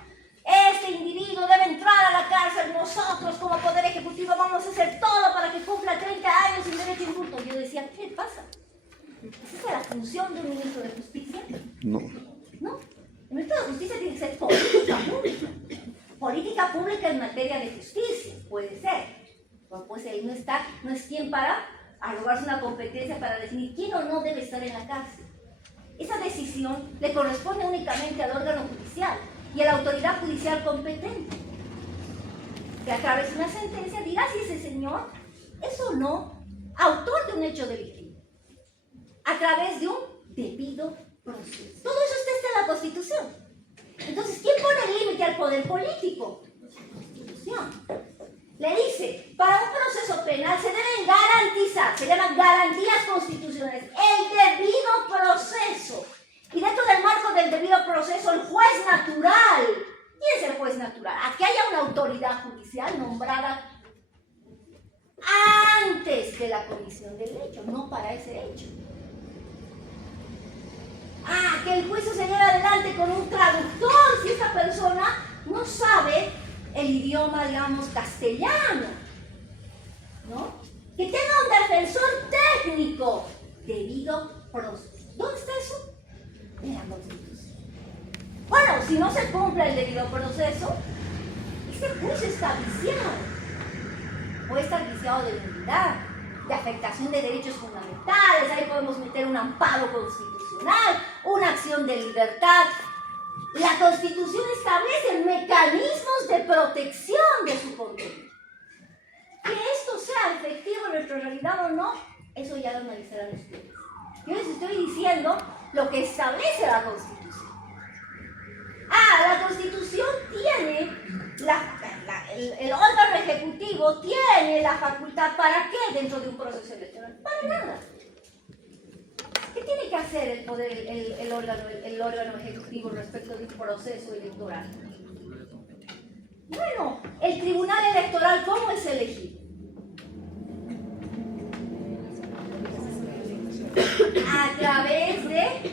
Este individuo debe entrar a la cárcel, nosotros como Poder Ejecutivo vamos a hacer todo para que cumpla 30 años sin derecho a indulto. Yo decía, ¿qué pasa? ¿Esa es la función de un ministro de Justicia? No. No. El ministro de Justicia tiene que ser política pública. Política pública en materia de justicia, puede ser. Pero pues él no es quien para arrogarse una competencia para definir quién o no debe estar en la cárcel. Esa decisión le corresponde únicamente al órgano judicial y a la autoridad judicial competente, que a través de una sentencia dirá si ese señor es o no autor de un hecho delictivo, a través de un debido proceso. Todo eso está en la Constitución. Entonces, ¿quién pone el límite al poder político? Constitución. Le dice, para un proceso penal se deben garantizar, se llaman garantías constitucionales, el debido proceso. Y dentro del marco del debido proceso, el juez natural. ¿Quién es el juez natural? A que haya una autoridad judicial nombrada antes de la comisión del hecho, no para ese hecho. Que el juicio se lleve adelante con un traductor si esa persona no sabe el idioma, digamos, castellano, ¿no? Que tenga un defensor técnico, debido proceso. ¿Dónde está eso? En la Constitución. Bueno, si no se cumple el debido proceso, ese juicio está viciado. Puede estar viciado de nulidad, de afectación de derechos fundamentales, ahí podemos meter un amparo constitucional, una acción de libertad. La Constitución establece mecanismos de protección de su contenido. Que esto sea efectivo en nuestra realidad o no, eso ya lo analizarán ustedes. Yo les estoy diciendo lo que establece la Constitución. La Constitución tiene, el órgano ejecutivo tiene la facultad ¿para qué dentro de un proceso electoral? Para nada. ¿Qué tiene que hacer el poder, el órgano ejecutivo respecto de un proceso electoral? Bueno, el tribunal electoral, ¿cómo es elegido? A través de...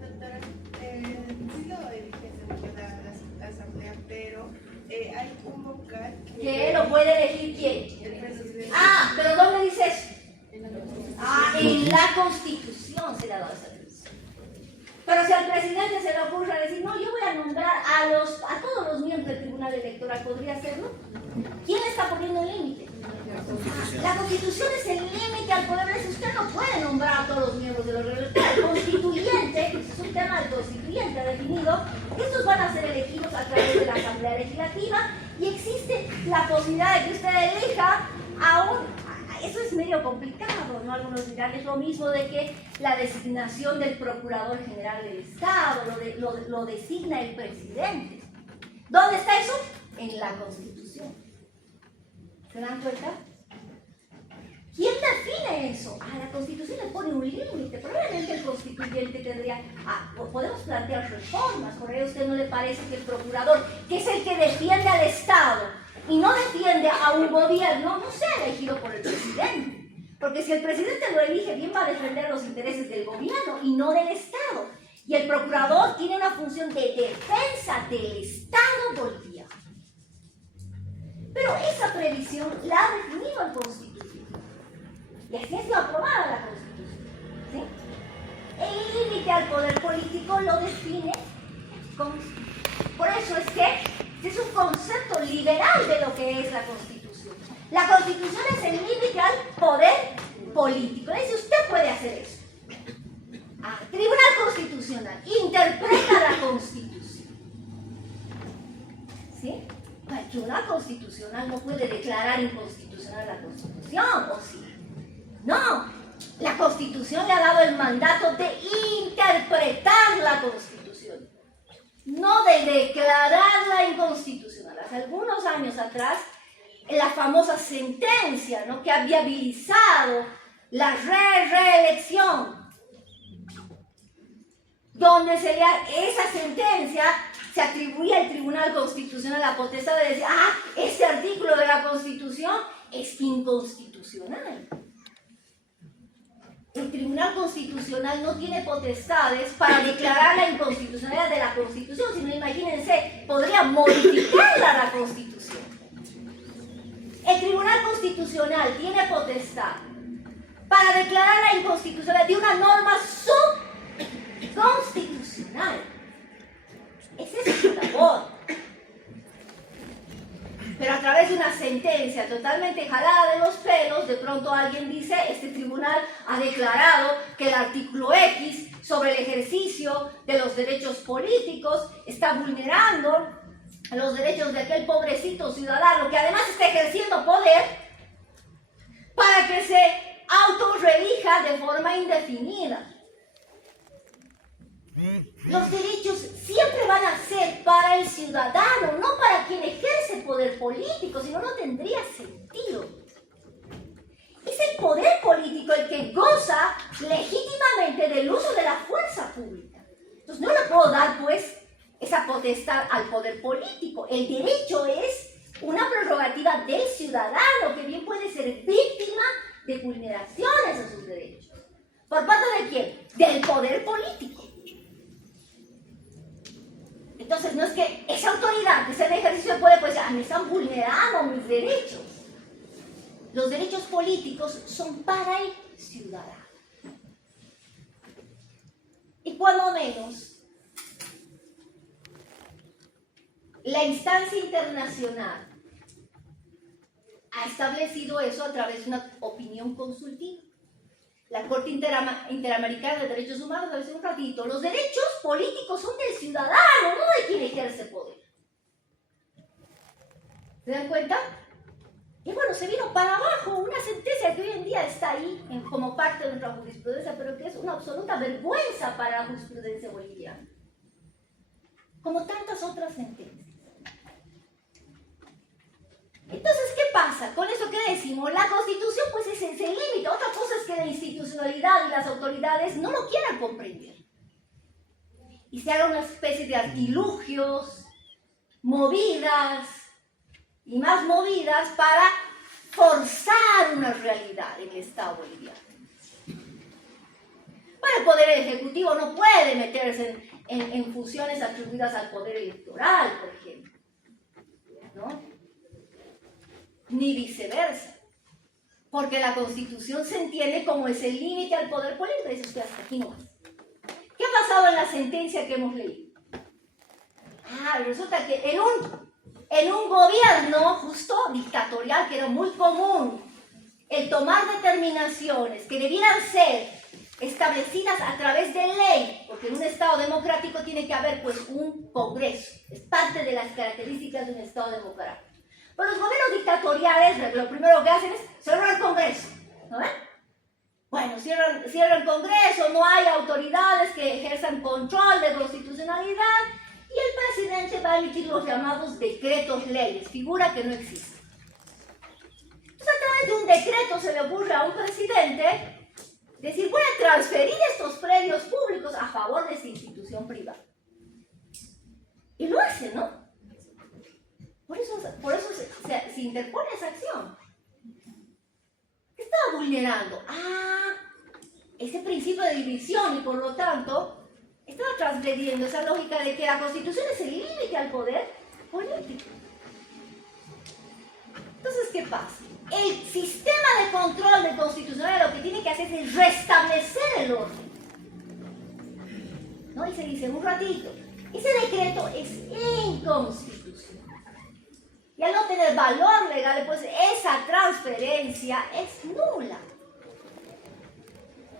Doctora, sí lo elige según la asamblea, pero hay un vocal ¿Qué lo puede elegir quién? el presidente. ¿Pero dónde dice eso? En la Constitución se le ha dado esa atribución. Pero si al presidente se le ocurre decir, no, yo voy a nombrar a todos los miembros del Tribunal Electoral, ¿podría hacerlo? ¿Quién está poniendo el límite? La Constitución es el límite al poder. Si usted no puede nombrar a todos los miembros del órgano electoral, el constituyente, es un tema del constituyente, ha definido que estos van a ser elegidos a través de la Asamblea Legislativa y existe la posibilidad de que usted elija a un... Eso es medio complicado, ¿no? Algunos dirán, es lo mismo de que la designación del Procurador General del Estado, lo designa el presidente. ¿Dónde está eso? En la Constitución. ¿Se dan cuenta? ¿Quién define eso? La Constitución le pone un límite. Probablemente el constituyente tendría... podemos plantear reformas. Por ello, ¿a usted no le parece que el procurador, que es el que defiende al Estado y no defiende a un gobierno, no sea elegido por el presidente? Porque si el presidente lo elige, bien va a defender los intereses del gobierno y no del Estado. Y el procurador tiene una función de defensa del Estado boliviano. Pero esa previsión la ha definido el Constitución. Y así ha sido aprobada la Constitución. ¿Sí? El límite al poder político lo define Constitución. Por eso es que es un concepto liberal de lo que es la Constitución. La Constitución es el límite al poder político. Es decir, usted puede hacer eso. Tribunal Constitucional interpreta la Constitución. ¿Sí? El Tribunal Constitucional no puede declarar inconstitucional la Constitución, ¿o sí? No, la Constitución le ha dado el mandato de interpretar la Constitución, no de declararla inconstitucional. Hace algunos años atrás, la famosa sentencia, ¿no?, que ha viabilizado la reelección, donde esa sentencia se atribuía al Tribunal Constitucional la potestad de decir, este artículo de la Constitución es inconstitucional. El Tribunal Constitucional no tiene potestades para declarar la inconstitucionalidad de la Constitución, sino imagínense, podría modificarla la Constitución. El Tribunal Constitucional tiene potestad para declarar la inconstitucionalidad de una norma subconstitucional. Esa es su labor. Pero a través de una sentencia totalmente jalada de los pelos, de pronto alguien dice, este tribunal ha declarado que el artículo X sobre el ejercicio de los derechos políticos está vulnerando los derechos de aquel pobrecito ciudadano que además está ejerciendo poder para que se autorrelija de forma indefinida. Los derechos siempre siempre van a ser para el ciudadano, no para quien ejerce el poder político, si no, no tendría sentido. Es el poder político el que goza legítimamente del uso de la fuerza pública. Entonces no le puedo dar, pues, esa potestad al poder político. El derecho es una prerrogativa del ciudadano, que bien puede ser víctima de vulneraciones a sus derechos. ¿Por parte de quién? Del poder político. Entonces no es que esa autoridad que se de ejercicio puede, pues, me están vulnerando mis derechos. Los derechos políticos son para el ciudadano. Y cuando menos, la instancia internacional ha establecido eso a través de una opinión consultiva. La Corte Interamericana de Derechos Humanos, lo decía un ratito, los derechos políticos son del ciudadano, no de quien ejerce poder. ¿Se dan cuenta? Y bueno, se vino para abajo una sentencia que hoy en día está ahí como parte de nuestra jurisprudencia, pero que es una absoluta vergüenza para la jurisprudencia boliviana. Como tantas otras sentencias. Entonces, ¿qué pasa? Con eso que decimos, la Constitución pues es ese límite. Otra cosa es que la institucionalidad y las autoridades no lo quieran comprender. Y se haga una especie de artilugios, movidas y más movidas para forzar una realidad en el Estado boliviano. Bueno, el Poder Ejecutivo no puede meterse en funciones atribuidas al Poder Electoral, por ejemplo, ¿no? Ni viceversa, porque la Constitución se entiende como ese límite al poder político. Dice usted, hasta aquí no más. ¿Qué ha pasado en la sentencia que hemos leído? Resulta que en un gobierno justo dictatorial, que era muy común el tomar determinaciones que debieran ser establecidas a través de ley, porque en un Estado democrático tiene que haber pues un Congreso, es parte de las características de un Estado democrático. Pero los gobiernos dictatoriales lo primero que hacen es cerrar el Congreso, ¿no ven? Bueno, cierran el Congreso, no hay autoridades que ejerzan control de constitucionalidad y el presidente va a emitir los llamados decretos leyes, figura que no existe. Entonces, a través de un decreto se le ocurre a un presidente decir, voy a transferir estos predios públicos a favor de esta institución privada. Y lo hace, ¿no? Por eso se interpone esa acción. ¿Qué estaba vulnerando? Ese principio de división y por lo tanto estaba transgrediendo esa lógica de que la Constitución es el límite al poder político. Entonces, ¿qué pasa? El sistema de control del constitucional lo que tiene que hacer es restablecer el orden. ¿No? Y se dice un ratito, ese decreto es inconstitucional. Y al no tener valor legal, pues esa transferencia es nula.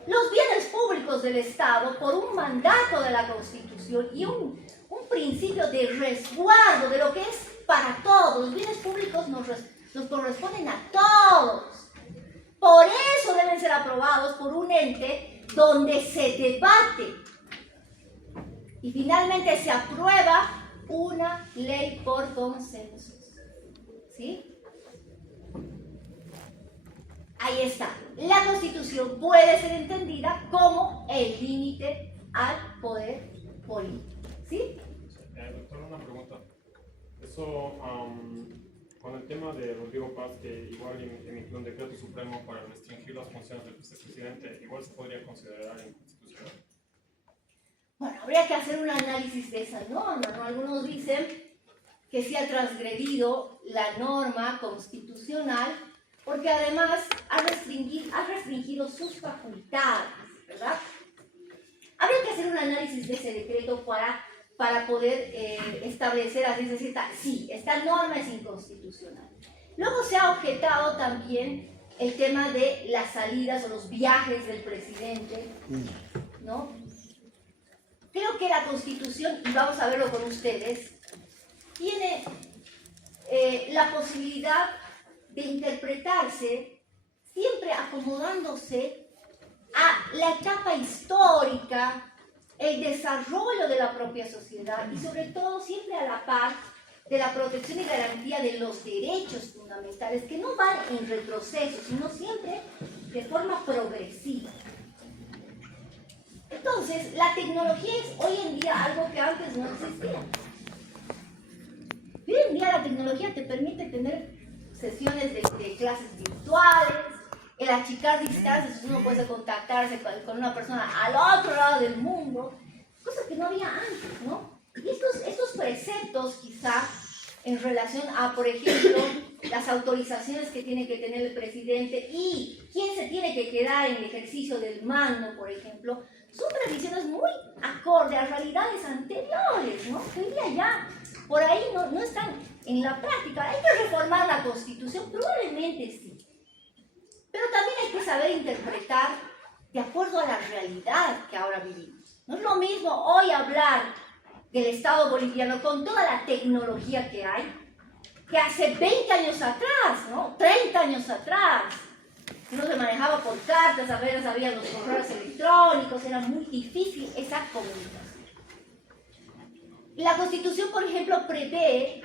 Los bienes públicos del Estado, por un mandato de la Constitución y un principio de resguardo de lo que es para todos, los bienes públicos nos corresponden a todos. Por eso deben ser aprobados por un ente donde se debate y finalmente se aprueba una ley por consenso. ¿Sí? Ahí está. La Constitución puede ser entendida como el límite al poder político. ¿Sí? Doctora, una pregunta. Eso, con el tema de Rodrigo Paz, que igual emitió un decreto supremo para restringir las funciones del vicepresidente, igual se podría considerar inconstitucional. Bueno, habría que hacer un análisis de esa norma, ¿no? Algunos dicen que se ha transgredido la norma constitucional porque además ha restringido sus facultades, ¿verdad? Habría que hacer un análisis de ese decreto para poder establecer a ciencia cierta, sí, esta norma es inconstitucional. Luego se ha objetado también el tema de las salidas o los viajes del presidente, ¿no? Creo que la Constitución, y vamos a verlo con ustedes, tiene la posibilidad de interpretarse siempre acomodándose a la etapa histórica el desarrollo de la propia sociedad y sobre todo siempre a la par de la protección y garantía de los derechos fundamentales que no van en retroceso, sino siempre de forma progresiva. Entonces, la tecnología es hoy en día algo que antes no existía. Hoy en día la tecnología te permite tener sesiones de clases virtuales, el achicar distancias, uno puede contactarse con una persona al otro lado del mundo, cosa que no había antes, ¿no? Y estos preceptos quizá en relación a, por ejemplo, las autorizaciones que tiene que tener el presidente y quién se tiene que quedar en el ejercicio del mando, por ejemplo, son previsiones muy acorde a realidades anteriores, ¿no? Que hoy día ya por ahí no están en la práctica. Hay que reformar la Constitución, probablemente sí. Pero también hay que saber interpretar de acuerdo a la realidad que ahora vivimos. No es lo mismo hoy hablar del Estado boliviano con toda la tecnología que hay, que hace 20 años atrás, ¿no? 30 años atrás. Uno se manejaba por cartas, apenas había los correos electrónicos, era muy difícil esa comunicación. La Constitución, por ejemplo, prevé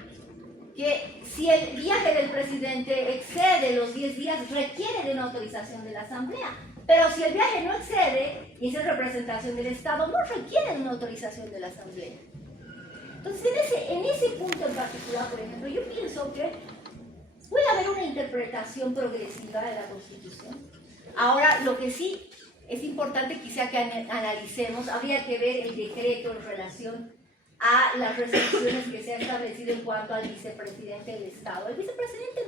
que si el viaje del presidente excede los 10 días, requiere de una autorización de la Asamblea. Pero si el viaje no excede y es en representación del Estado, no requiere de una autorización de la Asamblea. Entonces, en ese punto en particular, por ejemplo, yo pienso que puede haber una interpretación progresiva de la Constitución. Ahora, lo que sí es importante quizá que analicemos, habría que ver el decreto en relación a las restricciones que se han establecido en cuanto al vicepresidente del Estado. El vicepresidente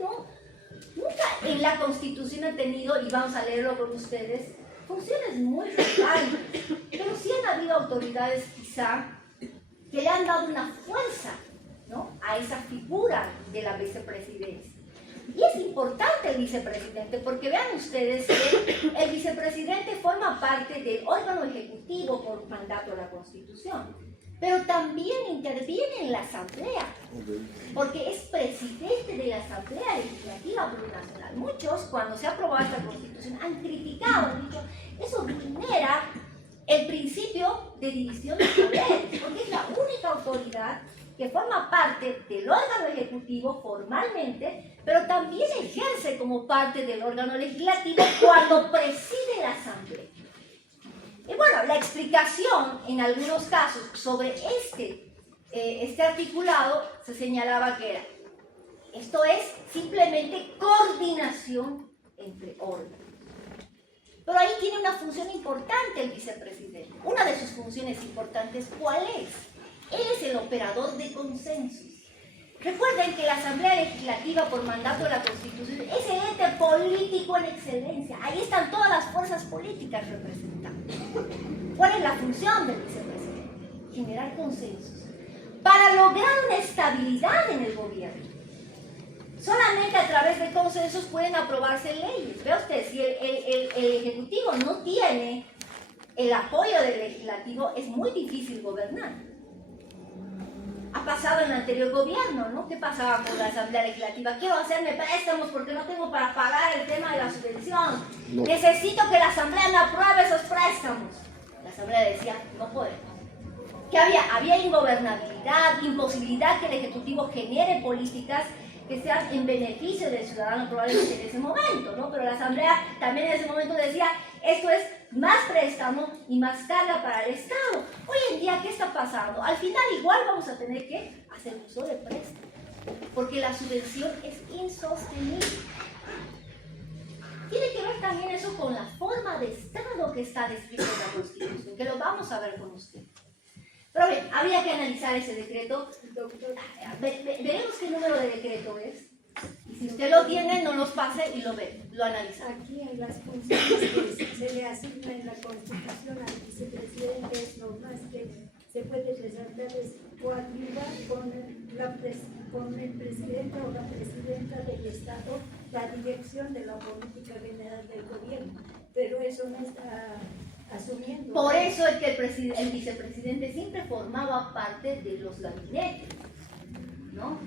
nunca en la Constitución ha tenido, y vamos a leerlo con ustedes, funciones muy relevantes, pero sí han habido autoridades quizá que le han dado una fuerza, ¿no?, a esa figura de la vicepresidencia. Y es importante el vicepresidente, porque vean ustedes que el vicepresidente forma parte del órgano ejecutivo por mandato de la Constitución, pero también interviene en la Asamblea, porque es presidente de la Asamblea Legislativa Plurinacional. Muchos, cuando se ha aprobado esta Constitución, han criticado, han dicho, eso vulnera el principio de división de poderes, porque es la única autoridad que forma parte del órgano ejecutivo formalmente, pero también ejerce como parte del órgano legislativo cuando preside la Asamblea. Y bueno, la explicación en algunos casos sobre este articulado se señalaba que era, esto es simplemente coordinación entre órganos. Pero ahí tiene una función importante el vicepresidente. Una de sus funciones importantes, ¿cuál es? Él es el operador de consensos. Recuerden que la Asamblea Legislativa, por mandato de la Constitución, es el ente político en excelencia. Ahí están todas las fuerzas políticas representadas. ¿Cuál es la función del vicepresidente? Generar consensos para lograr una estabilidad en el gobierno. Solamente a través de consensos pueden aprobarse leyes. Vea usted, si el Ejecutivo no tiene el apoyo del Legislativo, es muy difícil gobernar. Ha pasado en el anterior gobierno, ¿no? ¿Qué pasaba con la Asamblea Legislativa? Quiero hacerme préstamos porque no tengo para pagar el tema de la subvención. No. Necesito que la Asamblea me apruebe esos préstamos. La Asamblea decía, no podemos. ¿Qué había? Había ingobernabilidad, imposibilidad que el Ejecutivo genere políticas que sean en beneficio del ciudadano probablemente en ese momento, ¿no? Pero la Asamblea también en ese momento decía, esto es más préstamo y más carga para el Estado. Hoy en día, ¿qué está pasando? Al final igual vamos a tener que hacer uso de préstamo, porque la subvención es insostenible. Tiene que ver también eso con la forma de Estado que está descrita en la Constitución, que lo vamos a ver con usted. Pero bien, habría que analizar ese decreto. Veremos qué número de decreto es. Y si usted lo tiene, no nos pase y lo ve, lo analiza. Aquí en las funciones que se le asigna en la Constitución al vicepresidente es lo más que se puede resaltar es coadyuvar con el presidente o la presidenta del Estado la dirección de la política general del gobierno. Pero eso no está asumiendo. Por eso es que el vicepresidente siempre formaba parte de los gabinetes, ¿no?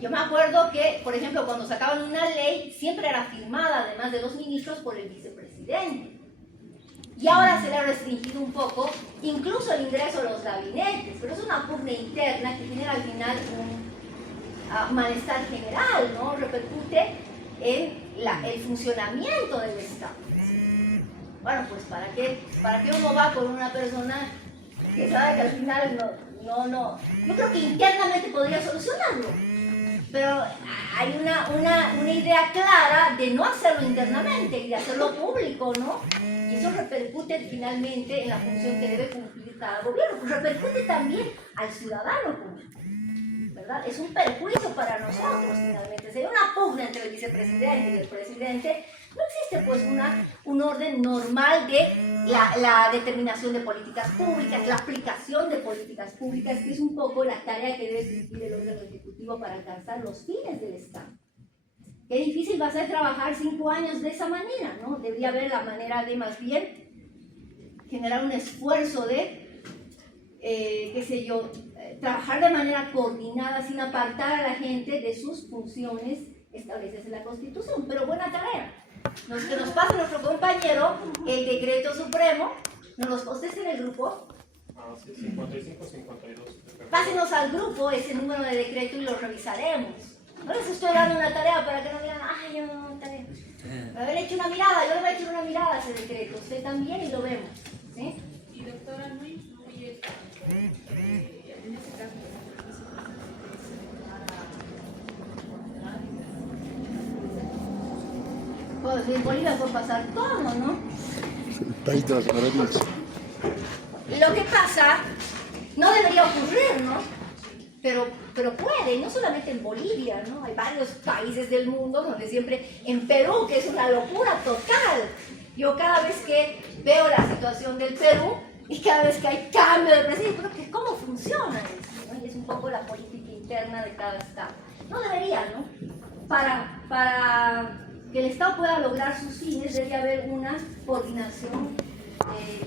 Yo me acuerdo que, por ejemplo, cuando sacaban una ley, siempre era firmada, además de los ministros, por el vicepresidente. Y ahora se le ha restringido un poco, incluso el ingreso a los gabinetes, pero es una pugna interna que genera al final un malestar general, ¿no? Repercute en el funcionamiento del Estado. Bueno, pues ¿para qué uno va con una persona que sabe que al final no? Yo creo que internamente podría solucionarlo, pero hay una idea clara de no hacerlo internamente y de hacerlo público, ¿no? Y eso repercute finalmente en la función que debe cumplir cada gobierno, pues repercute también al ciudadano común, ¿verdad? Es un perjuicio para nosotros finalmente. Sería una pugna entre el vicepresidente y el presidente. No existe pues un orden normal de la determinación de políticas públicas, la aplicación de políticas públicas, que es un poco la tarea que debe cumplir el órgano ejecutivo para alcanzar los fines del Estado. Qué difícil va a ser trabajar 5 años de esa manera, ¿no? Debería haber la manera de más bien generar un esfuerzo de, trabajar de manera coordinada sin apartar a la gente de sus funciones establecidas en la Constitución. Pero buena tarea. Que nos pase nuestro compañero el decreto supremo, nos los conteste en el grupo. Sí, 55, 52. Pásenos al grupo ese número de decreto y lo revisaremos. No les estoy dando una tarea para que no digan, ay, yo no tarea. Haber hecho una mirada, yo le voy a echar una mirada a ese decreto, usted también y lo vemos. ¿Sí? Y doctora, ¿no influye en ese caso pues en Bolivia puede pasar todo, ¿no? El país de las maravillas. Lo que pasa no debería ocurrir, ¿no? Pero puede, y no solamente en Bolivia, ¿no? Hay varios países del mundo donde siempre, en Perú, que es una locura total. Yo cada vez que veo la situación del Perú y cada vez que hay cambio de presidente, pero ¿cómo funciona eso? ¿No? Y es un poco la política interna de cada estado. No debería, ¿no? Para que el Estado pueda lograr sus fines debe haber una coordinación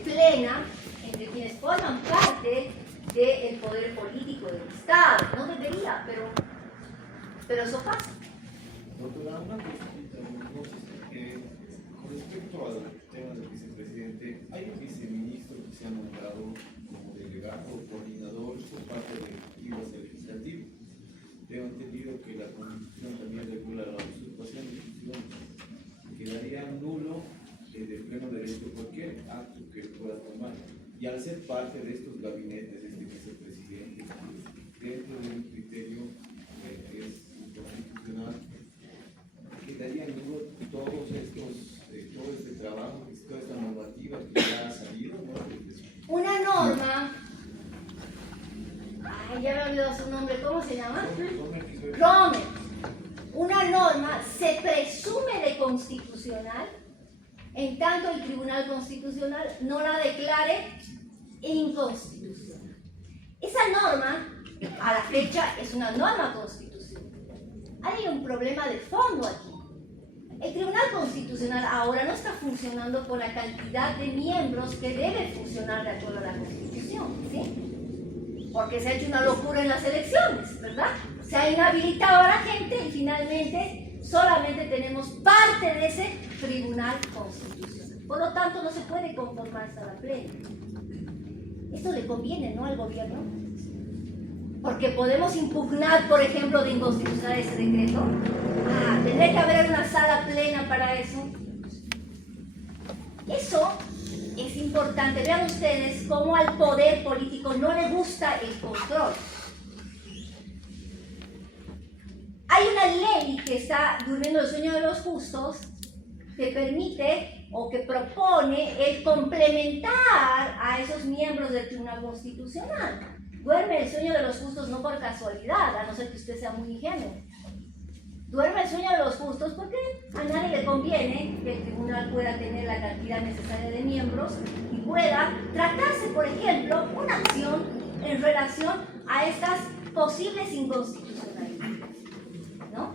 plena entre quienes forman parte del poder político del Estado. No debería, pero eso pasa. Doctora, una cosita, con respecto al tema del vicepresidente, hay un viceministro que se ha nombrado como delegado o coordinador por parte del Ejecutivo hacia el Legislativo. Tengo entendido que la Constitución también regula la usurpación de funciones. Quedaría nulo de pleno derecho cualquier acto que pueda tomar. Y al ser parte de estos gabinetes, este vicepresidente, dentro de un criterio que es inconstitucional, quedaría nulo todo este trabajo, toda esta normativa que ya ha salido, ¿no? Una norma, ya me he olvidado su nombre, ¿cómo se llama? Romer. Una norma se presume de constitucional en tanto el Tribunal Constitucional no la declare inconstitucional. Esa norma, a la fecha, es una norma constitucional. Hay un problema de fondo aquí. El Tribunal Constitucional ahora no está funcionando con la cantidad de miembros que debe funcionar de acuerdo a la Constitución, ¿sí? Porque se ha hecho una locura en las elecciones, ¿verdad? Se ha inhabilitado a la gente y finalmente solamente tenemos parte de ese Tribunal Constitucional. Por lo tanto, no se puede conformarse a la plena. Esto le conviene, ¿no?, al gobierno. Porque podemos impugnar, por ejemplo, de inconstitucional ese decreto. Tendría que haber una sala plena para eso. Eso es importante. Vean ustedes cómo al poder político no le gusta el control. Hay una ley que está durmiendo el sueño de los justos que permite o que propone el complementar a esos miembros del Tribunal Constitucional. Duerme el sueño de los justos no por casualidad, a no ser que usted sea muy ingenuo. Duerme el sueño de los justos porque a nadie le conviene que el tribunal pueda tener la cantidad necesaria de miembros y pueda tratarse, por ejemplo, una acción en relación a estas posibles inconstitucionalidades, ¿no?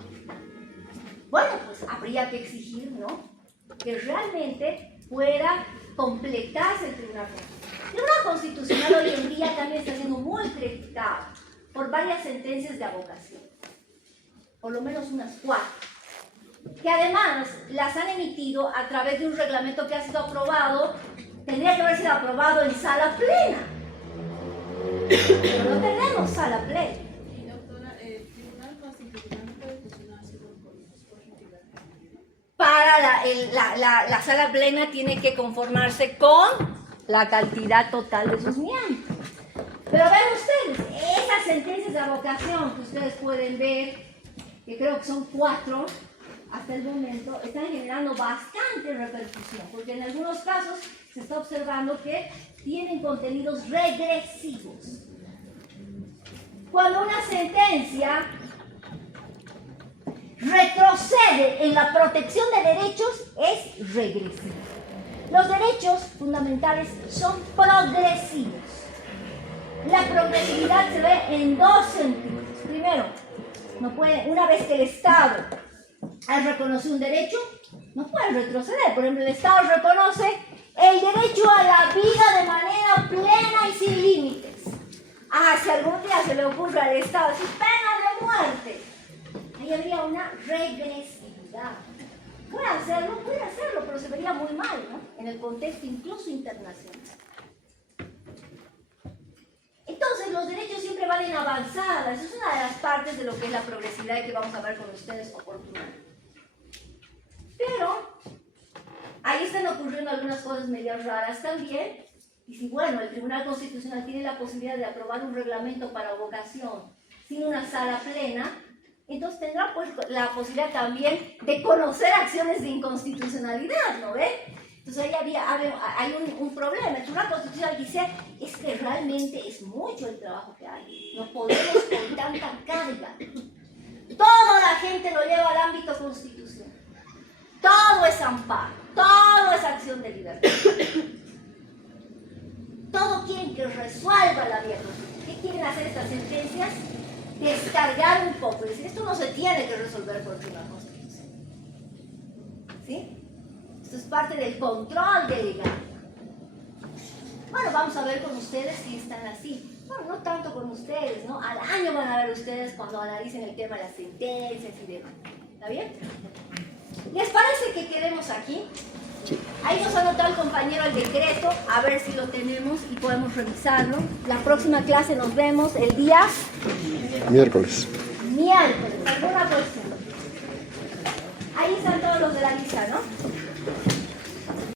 Bueno, pues habría que exigir, ¿no?, que realmente pueda completarse el Tribunal Constitucional. El Tribunal Constitucional hoy en día también está siendo muy criticado por varias sentencias de abogación, por lo menos unas 4, que además las han emitido a través de un reglamento que ha sido aprobado tendría que haber sido aprobado en sala plena. Pero no tenemos sala plena. Y doctora, el Tribunal Constitucional puede funcionar solo con los 4 entidades. Para la sala plena tiene que conformarse con la cantidad total de sus miembros. Pero ven ustedes, esas sentencias de revocación que ustedes pueden ver, que creo que son 4 hasta el momento, están generando bastante repercusión, porque en algunos casos se está observando que tienen contenidos regresivos. Cuando una sentencia retrocede en la protección de derechos, es regresiva. Los derechos fundamentales son progresivos. La progresividad se ve en 2 sentidos. Primero, no puede, una vez que el Estado ha reconocido un derecho, no puede retroceder. Por ejemplo, el Estado reconoce el derecho a la vida de manera plena y sin límites. Si algún día se le ocurre al Estado decir pena de muerte, ahí habría una regresividad. Puede hacerlo, pero se vería muy mal, ¿no? En el contexto incluso internacional. Entonces, los derechos siempre van en avanzada. Esa es una de las partes de lo que es la progresividad que vamos a ver con ustedes oportunamente. Pero ahí están ocurriendo algunas cosas medias raras también. Y si, bueno, el Tribunal Constitucional tiene la posibilidad de aprobar un reglamento para revocación sin una sala plena, entonces tendrá pues la posibilidad también de conocer acciones de inconstitucionalidad, ¿no ve? Entonces ahí hay un problema. El Tribunal Constitucional dice, es que realmente es mucho el trabajo que hay. No podemos con tanta carga. Toda la gente lo lleva al ámbito constitucional. Todo es amparo, todo es acción de libertad. Todo quieren que resuelva la vía constitucional. ¿Qué quieren hacer estas sentencias? Descargar un poco. Es decir, esto no se tiene que resolver por el Tribunal Constitucional. ¿Sí? Esto es parte del control delegado. Bueno, vamos a ver con ustedes si están así. Bueno, no tanto con ustedes, ¿no? Al año van a ver ustedes cuando analicen el tema de las sentencias y demás. ¿Está bien? ¿Les parece que quedemos aquí? Sí. Ahí nos anotó el compañero el decreto, a ver si lo tenemos y podemos revisarlo. La próxima clase nos vemos el día... Miércoles. ¿Alguna cuestión? Ahí están todos los de la lista, ¿no?